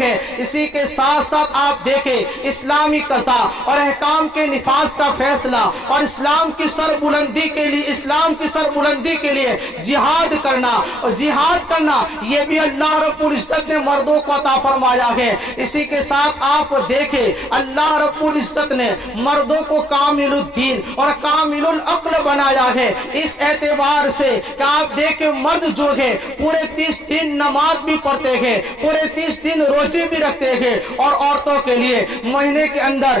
ہے. اسی کے ساتھ ساتھ آپ دیکھیں اسلامی قضا اور احکام کے نفاذ کا فیصلہ اور اسلام کی سربلندی کے لیے جہاد کرنا یہ بھی اللہ رب العزت نے مردوں کو عطا فرمایا ہے. اسی کے ساتھ آپ دیکھیں اللہ رب العزت نے مردوں کو کامل الدین اور کامل العقل بنایا ہے. اس اعتبار سے کہ آپ دیکھیں مرد جو ہے پورے 30 دن نماز بھی پڑھتے ہیں، پورے 30 دن روزے بھی رکھتے ہیں، اور عورتوں کے لیے مہینے کے اندر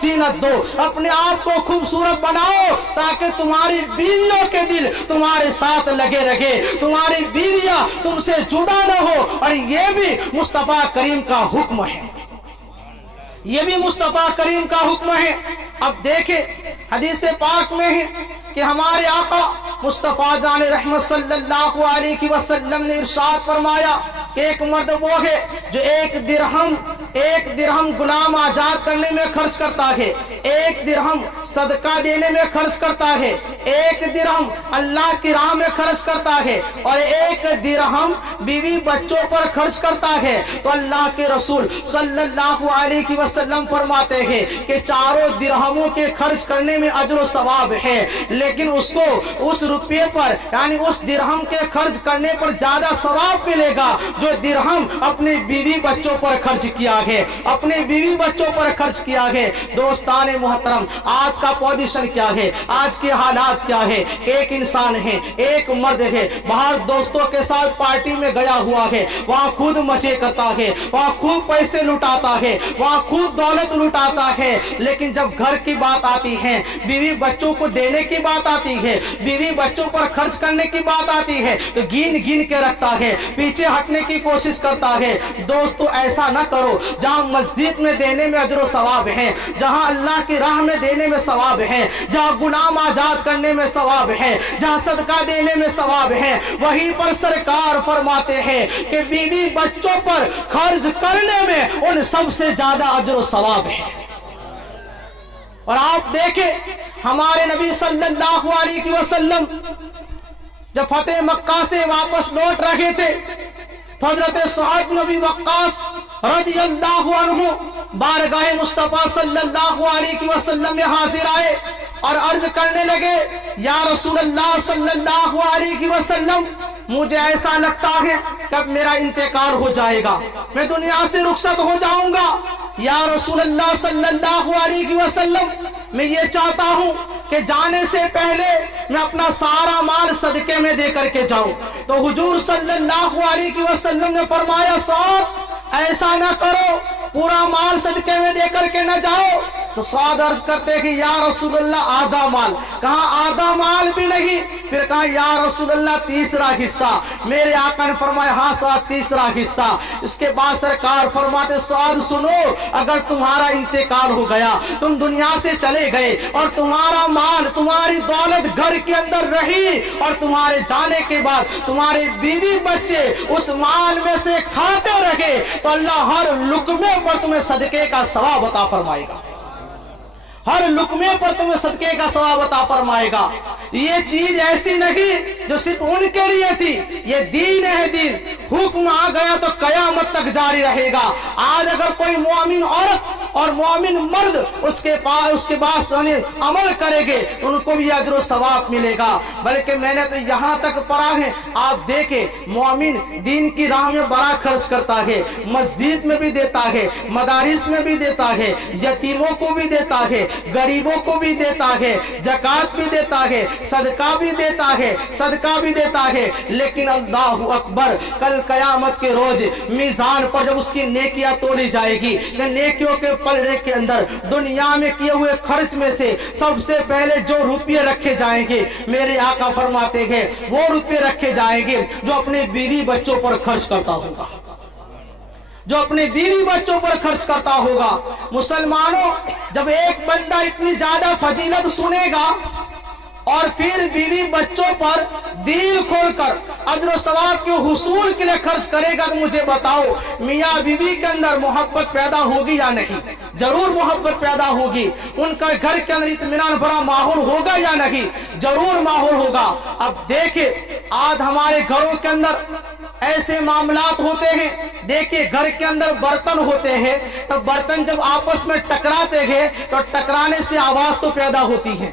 زینت دو, اپنے آپ کو خوبصورت بناؤ تاکہ تمہاری بیویوں کے دل تمہارے ساتھ لگے رہے, تمہاری بیویاں تم سے جدا نہ ہو. اور یہ بھی مصطفیٰ کریم کا حکم ہے, یہ بھی مصطفیٰ کریم کا حکم ہے. اب دیکھیں حدیث پاک میں ہے کہ ہمارے آقا مصطفیٰ جان رحمت صلی اللہ علیہ وسلم نے ارشاد فرمایا کہ ایک مرد وہ ہے جو ایک درہم غلام آزاد کرنے میں خرچ کرتا ہے, ایک درہم صدقہ دینے میں خرچ کرتا ہے, ایک درہم اللہ کی راہ میں خرچ کرتا ہے, اور ایک درہم بیوی بچوں پر خرچ کرتا ہے. تو اللہ کے رسول صلی اللہ علیہ وسلم فرماتے ہیں کہ چاروں درہموں کے خرچ کرنے میں اجر و ثواب ہے, لیکن اس کو اس روپے پر یعنی اس درہم کے خرچ کرنے پر زیادہ ثواب ملے گا جو درہم اپنے بیوی بچوں پر خرچ کیا ہے, اپنے بیوی بچوں پر خرچ کیا ہے. دوستان محترم, آج کا پوزیشن کیا ہے, آج کے حالات کیا ہے؟ ایک انسان ہے, ایک مرد ہے, باہر دوستوں کے ساتھ پارٹی میں گیا ہوا ہے, وہاں خود مزے کرتا ہے, وہاں خوب پیسے لٹاتا ہے, وہاں خوب دولت لٹاتا ہے, لیکن جب گھر کی بات آتی ہے, بیوی بچوں کو دینے کی بات آتی ہے, بیوی بچوں پر خرچ کرنے کی بات آتی ہے, تو گین کے رکھتا ہے, پیچھے ہٹنے کی کوشش کرتا ہے. دوستو ایسا نہ کرو. جہاں مسجد میں دینے میں اجر و ثواب ہے, جہاں اللہ کی راہ میں دینے میں ثواب ہے, جہاں غلام آزاد کرنے میں ثواب ہے, جہاں صدقہ دینے میں ثواب ہے, وہیں پر سرکار فرماتے ہیں کہ بیوی بچوں پر خرچ کرنے میں ان سب سے زیادہ اجر و ثواب ہے. اور آپ دیکھیں ہمارے نبی صلی اللہ علیہ وسلم جب فتح مکہ سے واپس لوٹ رہے تھے تو حضرت سعد بن ابی وقاص رضی اللہ عنہ بارگاہ مصطفیٰ صلی اللہ علیہ وسلم میں حاضر آئے اور عرض کرنے لگے, یا رسول اللہ صلی اللہ علیہ وسلم, مجھے ایسا لگتا ہے کہ اب میرا انتقال ہو جائے گا, میں دنیا سے رخصت ہو جاؤں گا. یا رسول اللہ صلی اللہ علیہ وسلم, میں یہ چاہتا ہوں کہ جانے سے پہلے میں اپنا سارا مال صدقے میں دے کر کے جاؤں. تو حضور صلی اللہ علیہ وسلم نے فرمایا, سعد ایسا نہ کرو, پورا مال صدقے میں دے کر کے نہ جاؤ. تو سعد عرض کرتے کہ یا رسول اللہ آدھا مال. کہا آدھا مال بھی نہیں, پھر کہا یا رسول اللہ تیسرا حصہ. میرے آقا نے فرمایا ہاں سعد تیسرا حصہ. اس کے بعد سرکار فرماتے, سعد سنو, اگر تمہارا انتقال ہو گیا, تم دنیا سے چلے گئے اور تمہارا مال تمہاری دولت گھر کے اندر رہی, اور تمہارے جانے کے بعد تمہارے بیوی بچے اس مال میں سے کھاتے رہے, تو اللہ ہر لقمے پر تمہیں صدقے کا ثواب عطا فرمائے گا, ہر لقمے پر تمہیں صدقے کا ثواب عطا فرمائے گا. یہ چیز ایسی نہیں جو صرف ان کے لیے تھی, یہ دین ہے. دین حکم آ گیا تو قیامت تک جاری رہے گا. آج اگر کوئی مومن عورت اور مومن مرد اس کے بعد عمل کرے گے تو ان کو بھی اجر و ثواب ملے گا. بلکہ میں نے تو یہاں تک پڑھا ہے, آپ دیکھیں مومن دین کی راہ میں بڑا خرچ کرتا ہے, مسجد میں بھی دیتا ہے, مدارس میں بھی دیتا ہے, یتیموں کو بھی دیتا ہے, غریبوں کو بھی دیتا ہے, زکات بھی دیتا ہے, صدقہ بھی دیتا ہے, صدقہ بھی دیتا ہے. لیکن اللہ اکبر, کل قیامت کے روز میزان پر جب اس کی نیکیاں تولی جائے گی, نیکیوں کے پلڑے کے اندر دنیا میں کیے ہوئے خرچ میں سے سب سے پہلے جو روپے رکھے جائیں گے, میرے آقا فرماتے ہیں وہ روپے رکھے جائیں گے جو اپنے بیوی بچوں پر خرچ کرتا ہوگا, جو اپنے بیوی بچوں پر خرچ کرتا ہوگا. مسلمانوں, جب ایک بندہ اتنی زیادہ فضیلت سنے گا اور پھر بیوی بچوں پر دل کھول کر اجر و ثواب کے حصول کے لیے خرچ کرے گا, تو مجھے بتاؤ میاں بیوی کے اندر محبت پیدا ہوگی یا نہیں؟ ضرور محبت پیدا ہوگی. ان کا گھر کے اندر اطمینان بڑا ماحول ہوگا یا نہیں؟ ضرور ماحول ہوگا. اب دیکھیں آج ہمارے گھروں کے اندر ایسے معاملات ہوتے ہیں. دیکھیں گھر کے اندر برتن ہوتے ہیں, تو برتن جب آپس میں ٹکراتے ہیں تو ٹکرانے سے آواز تو پیدا ہوتی ہے,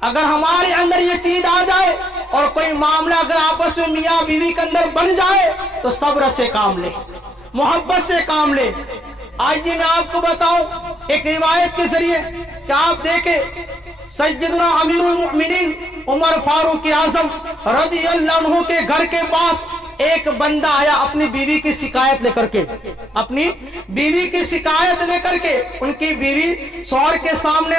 اگر ہمارے اندر یہ چیز آ جائے اور کوئی معاملہ اگر آپس میں میاں بیوی کے اندر بن جائے تو صبر سے کام لے، محبت سے کام لے۔ آئیے میں آپ کو بتاؤں ایک روایت کے ذریعے کہ آپ دیکھیں سیدنا امیر المؤمنین عمر فاروق اعظم رضی اللہ عنہ کے گھر کے پاس ایک بندہ آیا اپنی بیوی کی شکایت لے کر کے، اپنی بیوی کی شکایت لے کر کے۔ ان کی بیوی شوہر کے سامنے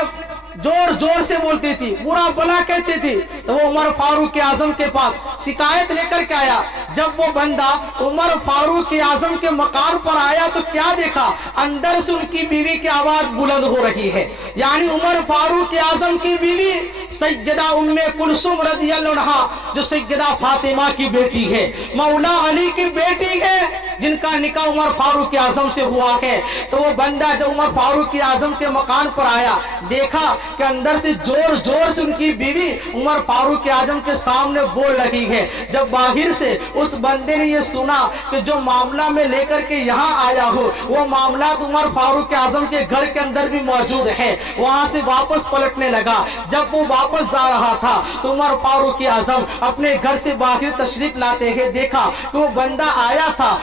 زور زور سے بولتی تھی، برا بلا کہتی تھی، تو وہ عمر فاروق اعظم کے پاس شکایت لے کر کے آیا۔ جب وہ بندہ عمر فاروق اعظم کے مکان پر آیا تو کیا دیکھا؟ اندر سے ان کی بیوی کی آواز بلند ہو رہی ہے، یعنی عمر فاروق اعظم کی بیوی سیدہ ام کلثوم رضی اللہ عنہا جو سیدہ فاطمہ کی بیٹی ہے، مولا علی کی بیٹی ہے، جن کا نکاح عمر فاروق اعظم سے ہوا ہے۔ تو وہ بندہ جب عمر فاروق اعظم کے مکان پر آیا، دیکھا کہ اندر سے زور زور سے ان کی بیوی عمر فاروق اعظم کے سامنے بول رہی ہے۔ جب باہر سے اس بندے نے یہ سنا کہ جو معاملہ میں لے کر کے یہاں آیا ہو وہ معاملات عمر فاروق اعظم کے گھر کے اندر بھی موجود ہے، وہاں سے واپس پلٹنے لگا۔ جب وہ واپس جا رہا تھا تو عمر فاروق اعظم اپنے گھر سے باہر تشریف لاتے ہیں، دیکھا کہ وہ بندہ آیا تھا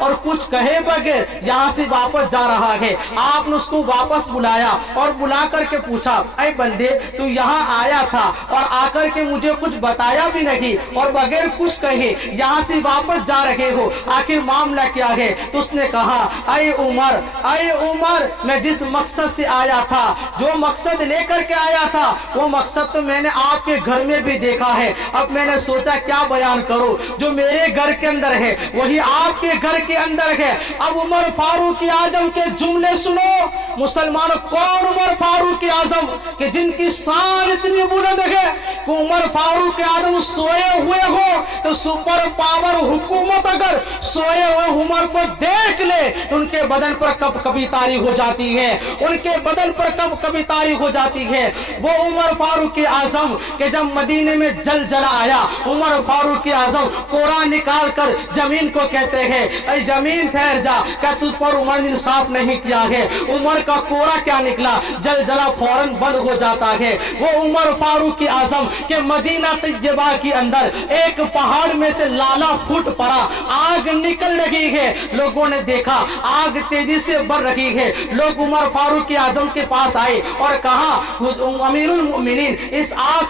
اور کچھ کہے بغیر یہاں سے واپس جا رہا ہے۔ آپ نے اس کو واپس بلایا اور بلا کر کے پوچھا، اے بندے تو یہاں آیا تھا اور آ کر کے مجھے کچھ بتایا بھی نہیں اور بغیر کچھ کہے یہاں سے واپس جا رہے ہو، آخر معاملہ کیا ہے؟ تو اس نے کہا، اے عمر میں جس مقصد سے آیا تھا، جو مقصد لے کر کے آیا تھا، وہ مقصد تو میں نے آپ کے گھر میں بھی دیکھا ہے۔ اب میں نے سوچا کیا بیان کروں، جو میرے گھر کے اندر ہے وہی آپ کے گھر کے اندر ہے۔ اب عمر فاروق اعظم کے جملے سنو مسلمانوں، کون عمر فاروق اعظم کہ جن کی شان اتنی بلند ہے کہ عمر فاروق اعظم سوئے ہوئے ہو تو سپر پاور حکومت اگر سوئے ہوئے عمر کو دیکھ لے تو ان کے بدن پر کب کبھی طاری ہو جاتی ہے، ان کے بدن پر کب کبھی طاری ہو جاتی ہے۔ وہ عمر فاروق اعظم کہ جب مدینے میں زلزلہ آیا، عمر فاروق اعظم کوڑا نکال کر زمین کو کہتے ہیں، اے زمین ٹھہر جا، کیا تجھ پر عمر نے انصاف نہیں کیا ہے؟ عمر کا کوڑا کیا نکلا؟ زلزلہ فوراً بند ہو جاتا ہے۔ وہ عمر فاروق اعظم کہ مدینہ طیبہ کے اندر ایک پہاڑ میں سے لالا پھوٹ پڑا، آگ نکل رہی ہے، لوگوں نے دیکھا آگ تیزی سے بڑھ رہی ہے۔ لوگ عمر فاروق اعظم کے پاس آئے اور کہا، امیر المؤمنین اس آگ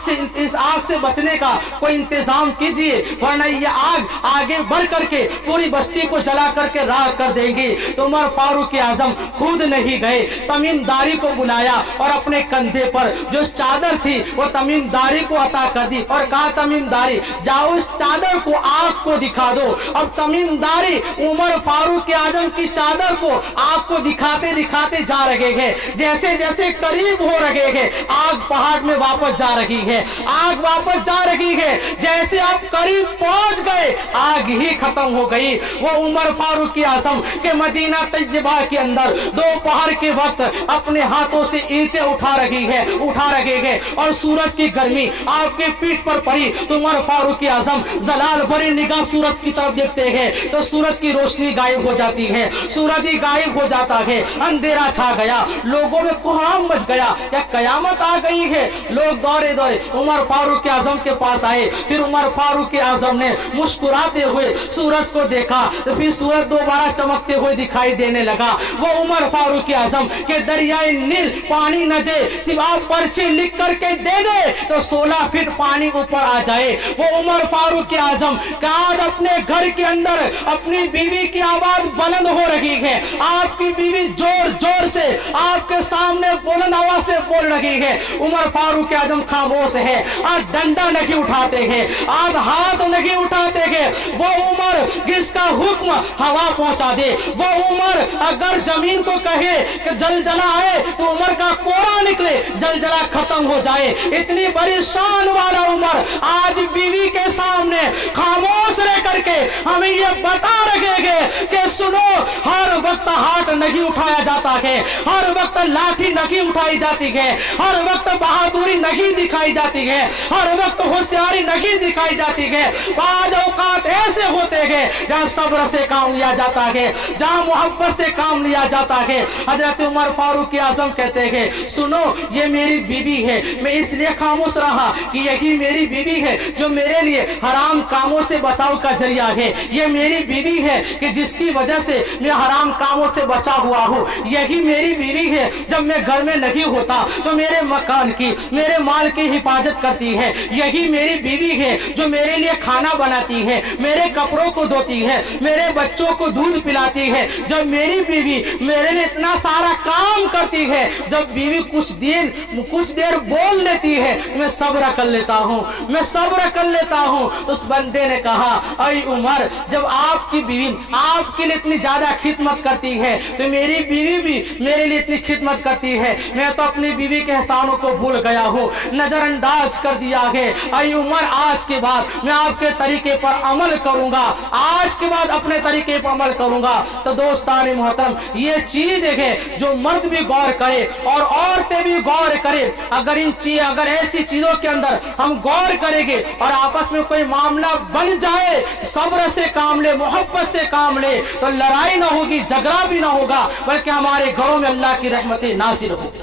سے بچنے کا کوئی انتظام کیجئے ورنہ یہ آگ آگے بڑھ کر کے پوری بستی کو جلا کر کے راکھ کر دیں گے۔ تو عمر فاروق اعظم خود نہیں گئے، تمیم داری کو بلایا اور اپنے کندھے پر جو چادر تھی وہ تمیم داری کو عطا کر دی اور کہا، تمیم داری جاؤ اس چادر کو آگ کو دکھا دو۔ اب تمیم داری عمر فاروق اعظم کی چادر کو آگ کو دکھاتے دکھاتے جا رہے ہیں، جیسے جیسے قریب ہو رہے ہیں آگ پہاڑ میں واپس جا رہی ہے، آگ واپس جا رہی ہے، جیسے آپ قریب پہنچ گئے آگ ہی ختم ہو گئی۔ وہ عمر فاروق اعظم کے مدینہ طیبہ کے اندر دوپہر کے وقت اپنے ہاتھوں سے اینٹیں اٹھا رہے ہیں اور سورج کی گرمی آپ کے پیٹھ پر پڑی تو عمر فاروق اعظم زلال بھری نگاہ سورج کی طرف دیکھتے ہیں تو سورج کی روشنی غائب ہو جاتی ہے، سورج ہی غائب ہو جاتا ہے، اندھیرا چھا گیا، لوگوں میں کوہرام مچ گیا، کیا قیامت آ گئی ہے؟ لوگ دورے دورے عمر فاروق اعظم کے پاس آئے، پھر عمر فاروق اعظم نے مسکراتے ہوئے سورج کو دیکھا تو پھر سورج دوبارہ چمکتے ہوئے دکھائی دینے لگا۔ وہ عمر فاروق اعظم کہ دریائے نیل پانی نہ دے، سوا پرچے لکھ کر کے دے دے تو 16 فٹ پانی اوپر آ جائے۔ وہ عمر فاروق اعظم کہ آج اپنے گھر کے اندر اپنی بیوی کی آواز بلند ہو رہی ہے، آپ کی بیوی زور زور سے آپ کے سامنے بلند آواز سے بول رہی ہے، عمر فاروق اعظم خاموش ہے، آج ڈنڈا نہیں اٹھاتے ہیں، آج ہاتھ نہیں اٹھاتے ہیں۔ وہ عمر جس کا حکم ہوا پہنچا دے، وہ عمر اگر زمین کو کہے کہ زلزلہ آئے تو عمر کا کوڑا نکلے، زلزلہ ختم ہو جائے، اتنی بڑی شان والا عمر آج بیوی کے سامنے خاموش رہ کر کے ہمیں یہ بتا رہے ہیں کہ سنو، ہر وقت ہاتھ نہیں اٹھایا جاتا ہے، ہر وقت لاٹھی نہیں اٹھائی جاتی ہے، ہر وقت بہادری نہیں دکھائی جاتی ہے، ہر وقت ہوشیاری نہیں دکھائی جاتی ہے۔ بعض اوقات ایسے ہوتے ہیں جہاں صبر سے کام لیا جاتا ہے، جہاں محبت سے کام لیا جاتا ہے۔ حضرت عمر فاروق اعظم کہتے ہیں سنو، یہ میری بیوی ہے، میں اس لیے خاموش رہا کہ یہی میری بیوی ہے جو میرے لیے حرام کاموں سے بچاؤ کا ذریعہ ہے، یہ میری بیوی ہے کہ جس کی وجہ سے میں حرام کاموں سے بچا ہوا ہوں، یہی میری بیوی ہے جب میں گھر میں نہیں ہوتا تو میرے مکان کی، میرے مال کی حفاظت کرتی ہے، یہی میری بیوی ہے جو میرے لیے کھانا بناتی ہے، میرے کپڑوں کو دھوتی ہے، میرے بچوں کو دودھ پلاتی ہے۔ جب میری بیوی میرے لیے اتنا سارا کام کرتی ہے، جب بیوی کچھ دیر بول لیتی ہے، میں صبر کر لیتا ہوں، میں صبر کر لیتا ہوں۔ اس بندے نے کہا اے عمر، جب آپ کی بیوی آپ کے لیے اتنی زیادہ خدمت کرتی ہے تو میری بیوی بھی میرے لیے اتنی خدمت کرتی ہے، میں تو اپنی بیوی کے احسانوں کو بھول گیا ہوں، نظر انداز کر دیا ہے۔ اے عمر، آج کے بعد میں آپ کے طریقے پر عمل کروں گا، آج کے بعد اپنے طریقے پر عمل کروں گا۔ تو دوستان محترم، یہ چیز ہے جو مرد بھی غور کرے اور عورتیں بھی غور کرے۔ اگر ایسی چیزوں کے اندر ہم غور کریں گے اور آپس میں کوئی معاملہ بن جائے، صبر سے کام لے، محبت سے کام لے، تو لڑائی نہ ہوگی، جھگڑا بھی نہ ہوگا، بلکہ ہمارے گھروں میں اللہ کی رحمتیں نازل ہوگی۔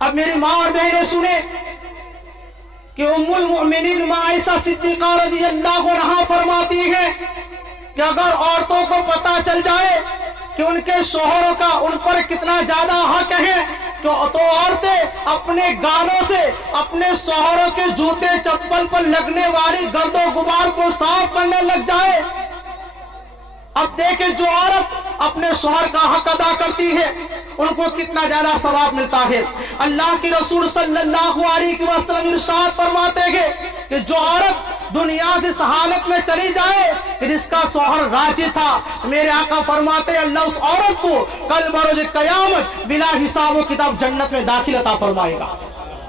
اب میری ماں اور بہنیں سنیں کہ ام المؤمنین ماں عائشہ صدیقہ رضی اللہ عنہا فرماتی ہے کہ اگر عورتوں کو پتہ چل جائے کہ ان کے شوہروں کا ان پر کتنا زیادہ حق ہے تو عورتیں اپنے گالوں سے اپنے شوہروں کے جوتے چپل پر لگنے والی گرد و غبار کو صاف کرنے لگ جائے۔ اب دیکھیں جو عورت اپنے شوہر کا حق ادا کرتی ہے ان کو کتنا زیادہ ثواب ملتا ہے۔ اللہ کے رسول صلی اللہ علیہ وسلم ارشاد فرماتے ہیں کہ جو عورت دنیا سے اس حالت میں چلی جائے کہ جس کا شوہر راضی تھا، میرے آقا فرماتے ہیں اللہ اس عورت کو کل بروز قیامت بلا حساب و کتاب جنت میں داخل عطا فرمائے گا۔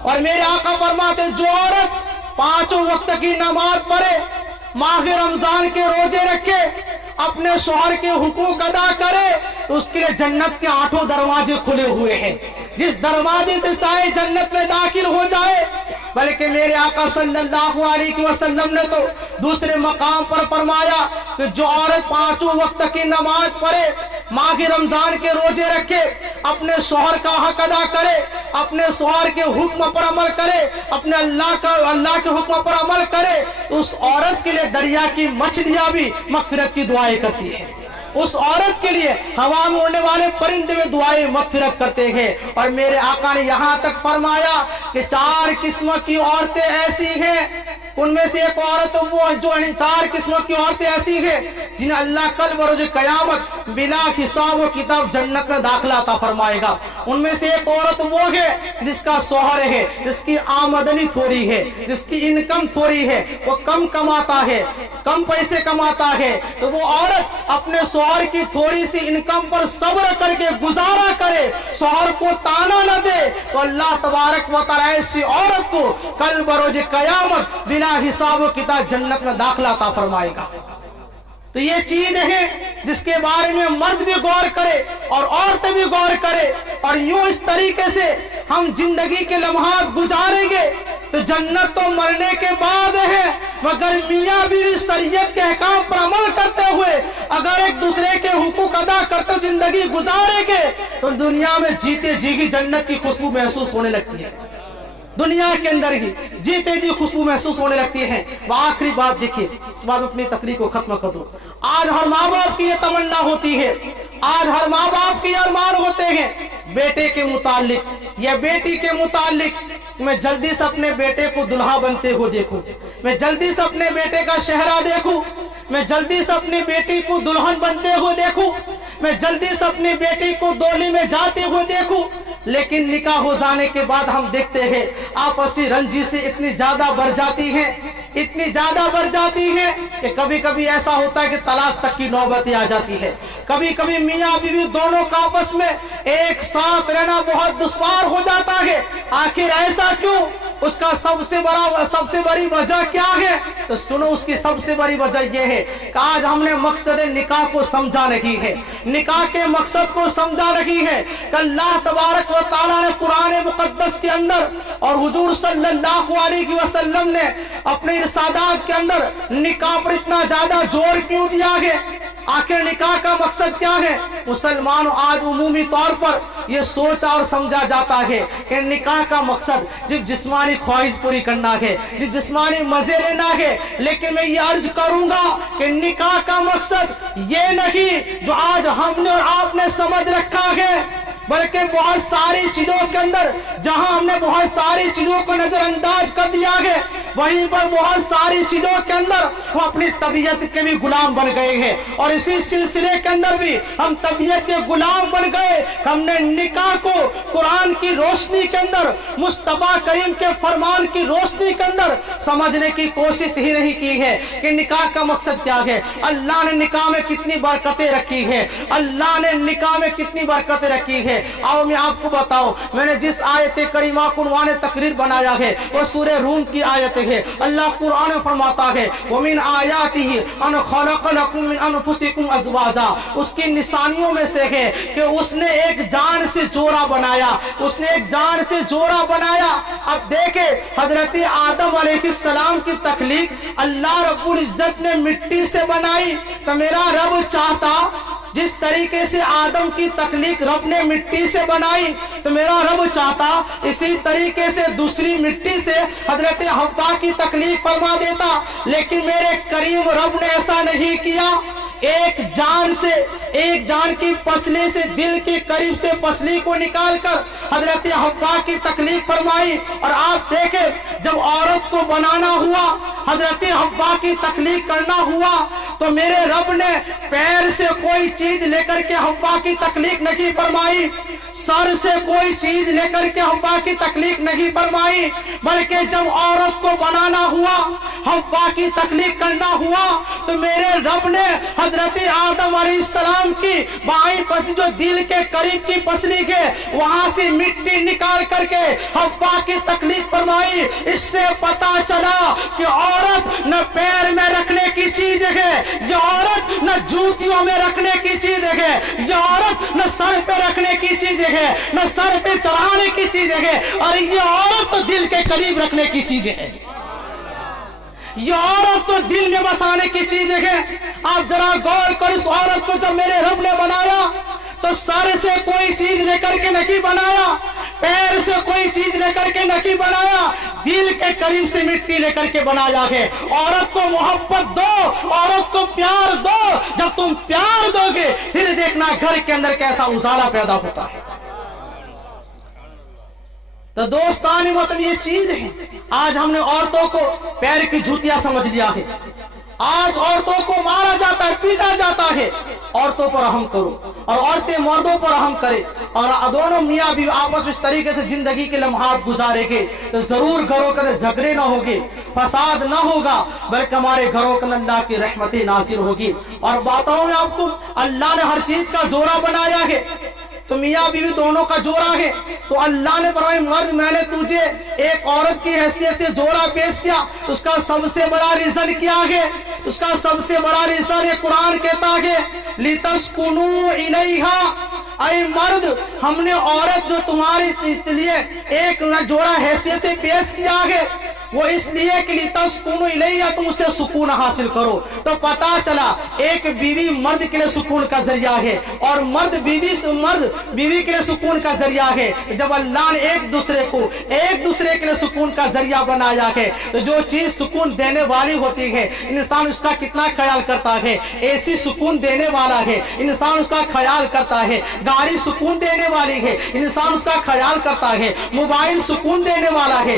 اور میرے آقا فرماتے ہیں جو عورت 5 وقت کی نماز پڑھے، ماہ رمضان کے روزے رکھے، اپنے شوہر کے حقوق ادا کرے تو اس کے لیے جنت کے 8 دروازے کھلے ہوئے ہیں، جس دروازے سے چاہے جنت میں داخل ہو جائے۔ بلکہ میرے آقا صلی اللہ علیہ وسلم نے تو دوسرے مقام پر فرمایا کہ جو عورت 5 وقت کی نماز پڑھے، ماہ رمضان کے روزے رکھے، اپنے شوہر کا حق ادا کرے، اپنے شوہر کے حکم پر عمل کرے، اپنے اللہ کے حکم پر عمل کرے، اس عورت کے لیے دریا کی مچھلیاں بھی مغفرت کی دعائیں کرتی ہیں۔ اس عورت کے لیے ہوا میں اڑنے والے پرندے میں دعائیں مغفرت کرتے ہیں۔ اور میرے آقا نے یہاں تک فرمایا کہ 4 قسم کی عورتیں ایسی ہیں، ان میں سے ایک عورت وہ جو 4 قسم کی عورتیں ایسی ہیں جنہیں اللہ کل بروز قیامت بلا حساب و کتاب جنت میں داخلہ عطا فرمائے گا۔ ان میں سے ایک عورت وہ ہے جس کا شوہر ہے، جس کی آمدنی تھوڑی ہے، جس کی انکم تھوڑی ہے، وہ کم کماتا ہے، کم پیسے کماتا ہے، تو وہ عورت اپنے شوہر کی تھوڑی سی انکم پر صبر کر کے گزارا کرے، شوہر کو تانا نہ دے، تو اللہ تبارک و تعالی ایسی عورت کو کل بروز قیامت بلا حساب و کتاب جنت میں داخلہ عطا فرمائے گا۔ تو یہ چیز ہے جس کے بارے میں مرد بھی غور کرے اور عورتیں بھی غور کرے، اور یوں اس طریقے سے ہم زندگی کے لمحات گزاریں گے تو جنت تو مرنے کے بعد ہے، مگر میاں بیوی شریعت کے احکام پر عمل کرتے ہوئے اگر ایک دوسرے کے حقوق ادا کرتے زندگی گزاریں گے تو دنیا میں جیتے جی جنت کی خوشبو محسوس ہونے لگتی ہے، دنیا کے اندر ہی جیتے جی خوشبو محسوس ہونے لگتی ہے۔ آخری بات دیکھیے، اس بات میں اپنی تقریر کو ختم کر دوں۔ آج ہر ماں باپ کی یہ تمنا ہوتی ہے، آج ہر ماں باپ کی ارمان ہوتے ہیں بیٹے کے متعلق یا بیٹی کے متعلق، میں جلدی سے اپنے بیٹے کو دلہا بنتے ہوئے دیکھوں، میں جلدی سے اپنے بیٹے کا شہرہ دیکھوں، میں جلدی سے اپنی بیٹی کو دلہن بنتے ہوئے دیکھوں، میں جلدی سے اپنی بیٹی کو ڈولی میں جاتے ہوئے دیکھوں۔ لیکن نکاح ہو جانے کے بعد ہم دیکھتے ہیں آپسی رنجش سے اتنی زیادہ بڑھ جاتی ہیں، اتنی زیادہ بڑھ جاتی ہے کہ کبھی کبھی ایسا ہوتا ہے کہ طلاق تک کی نوبت آ جاتی ہے۔ کبھی کبھی میاں بیوی دونوں کا آپس میں ایک ساتھ رہنا بہت دشوار ہو جاتا ہے۔ آخر ایسا کیوں؟ اس کا سب سے بڑی وجہ کیا ہے؟ تو سنو، اس کی سب سے بڑی وجہ یہ ہے کہ آج ہم نے مقصد نکاح کو سمجھا نہیں ہے، نکاح کے مقصد کو سمجھا نہیں ہے کہ اللہ تبارک و تعالیٰ نے قرآن مقدس کے اندر اور حضور صلی اللہ علیہ وسلم نے اپنے ارشادات کے اندر نکاح پر اتنا زیادہ زور کیوں دیا ہے؟ آخر نکاح کا مقصد کیا ہے؟ مسلمانوں آج عمومی طور پر یہ سوچا اور سمجھا جاتا ہے کہ نکاح کا مقصد صرف جسمانی خواہش پوری کرنا ہے، جسمانی مزے لینا ہے، لیکن میں یہ عرض کروں گا کہ نکاح کا مقصد یہ نہیں جو آج ہم نے اور آپ نے سمجھ رکھا ہے، بلکہ بہت ساری چیزوں کے اندر جہاں ہم نے بہت ساری چیزوں کو نظر انداز کر دیا ہے، وہیں پر بہت ساری چیزوں کے اندر ہم اپنی طبیعت کے بھی غلام بن گئے ہیں، اور اسی سلسلے کے اندر بھی ہم طبیعت کے غلام بن گئے۔ ہم نے نکاح کو قرآن کی روشنی کے اندر، مصطفیٰ کریم کے فرمان کی روشنی کے اندر سمجھنے کی کوشش ہی نہیں کی ہے کہ نکاح کا مقصد کیا ہے۔ اللہ نے نکاح میں کتنی برکتیں رکھی ہے، اللہ نے نکاح میں کتنی برکتیں رکھی ہے۔ آؤ میں آپ کو بتاؤ، میں نے جس آیت کریمہ کو عنوان تقریر بنایا ہے وہ سورہ روم کی آیت ہے۔ اللہ قرآن میں فرماتا ہے وَمِنْ آيَاتِهِ أَنْ خَلَقَ لَكُم مِّنْ أَنفُسِكُمْ أَزْوَاجًا، اس کی نشانیوں میں سے ہے کہ اس نے ایک جان سے جوڑا بنایا، اس نے ایک جان سے جوڑا بنایا۔ اب دیکھیں حضرت آدم علیہ السلام کی تخلیق اللہ رب العزت نے مٹی سے بنائی، تو میرا رب چاہتا جس طریقے سے آدم کی تخلیق رب نے مٹی سے بنائی تو میرا رب چاہتا اسی طریقے سے دوسری مٹی سے حضرت حوا کی تخلیق فرما دیتا، لیکن میرے کریم رب نے ایسا نہیں کیا۔ ایک جان سے، ایک جان کی پسلی سے، دل کے قریب سے پسلی کو نکال کر حضرت حوا کی تخلیق فرمائی۔ اور آپ دیکھیں جب عورت کو بنانا ہوا، حضرت حوا کی تخلیق کرنا ہوا، تو میرے رب نے پیر سے کوئی چیز لے کر کے حوا کی تخلیق نہیں فرمائی، سر سے کوئی چیز لے کر کے حوا کی تخلیق نہیں فرمائی، بلکہ جب عورت کو بنانا ہوا، حوا کی تخلیق کرنا ہوا، تو میرے رب نے حضرت آدم علیہ السلام کی بائیں پسلی جو دل کے قریب کی پسلی ہے وہاں سے مٹی نکال کر کے حوا کی تخلیق فرمائی۔ اس سے پتا چلا کہ عورت نہ پیر میں رکھنے کی چیز ہے، یہ عورت نہ جوتیوں میں رکھنے کی چیز ہے، یہ عورت نہ سر پہ رکھنے کی چیز ہے، نہ سر پہ چڑھانے کی چیز ہے، اور یہ عورت تو دل کے قریب رکھنے کی چیز ہے، یہ عورت تو دل میں بسانے کی چیز ہے۔ آپ ذرا غور کر، اس عورت کو جب میرے رب نے بنایا تو سر سے کوئی چیز لے کر کے نہیں بنایا، پیر سے کوئی چیز لے کر کے نہیں بنایا، دل کے قریب سے مٹی لے کر کے بنایا ہے۔ عورت کو محبت دو، عورت کو پیار دو، جب تم پیار دو گے پھر دیکھنا گھر کے اندر کیسا اجالا پیدا ہوتا ہے۔ تو دوستان مطلب یہ چیز ہے، آج ہم نے عورتوں کو پیر کی جوتیاں سمجھ لیا ہے، آج عورتوں کو مارا جاتا ہے، پیٹا جاتا ہے۔ عورتوں پر رحم کرو اور عورتیں مردوں پر رحم کرے، اور دونوں میاں بھی آپس اس طریقے سے زندگی کے لمحات گزارے گے تو ضرور گھروں کے اندر جھگڑے نہ ہوگے، فساد نہ ہوگا، بلکہ ہمارے گھروں کے اندر اللہ کی رحمتیں نازل ہوگی۔ اور باتوں میں آپ کو اللہ نے ہر چیز کا جوڑا بنایا ہے، تو میاں بیوی دونوں کا جوڑا ہے، تو اللہ نے فرمایا مرد میں نے تجھے ایک عورت کی حیثیت سے جوڑا پیش کیا، اس کا سب سے بڑا ریزن کیا ہے؟ اس کا سب سے بڑا ریزن یہ قرآن کہتا ہے لِتَسْكُنُوا إِلَيْهَا، اے مرد ہم نے عورت جو تمہارے لیے ایک جوڑا حیثیت سے پیش کیا ہے وہ اس لیے کہ لِتَسْكُنُوا إِلَيْهَا، تم اس سے سکون حاصل کرو۔ تو پتا چلا ایک بیوی مرد کے لیے سکون کا ذریعہ ہے، اور مرد بیوی کے لیے سکون کا ذریعہ ہے۔ جب اللہ نے ایک دوسرے کے لیے سکون کا ذریعہ بنایا ہے تو جو چیز سکون دینے والی ہوتی ہے انسان اس کا کتنا خیال کرتا ہے۔ اے سی سکون دینے والا ہے، انسان اس کا خیال کرتا ہے۔ گاڑی سکون دینے والی ہے، انسان اس کا خیال کرتا ہے۔ موبائل سکون دینے والا ہے،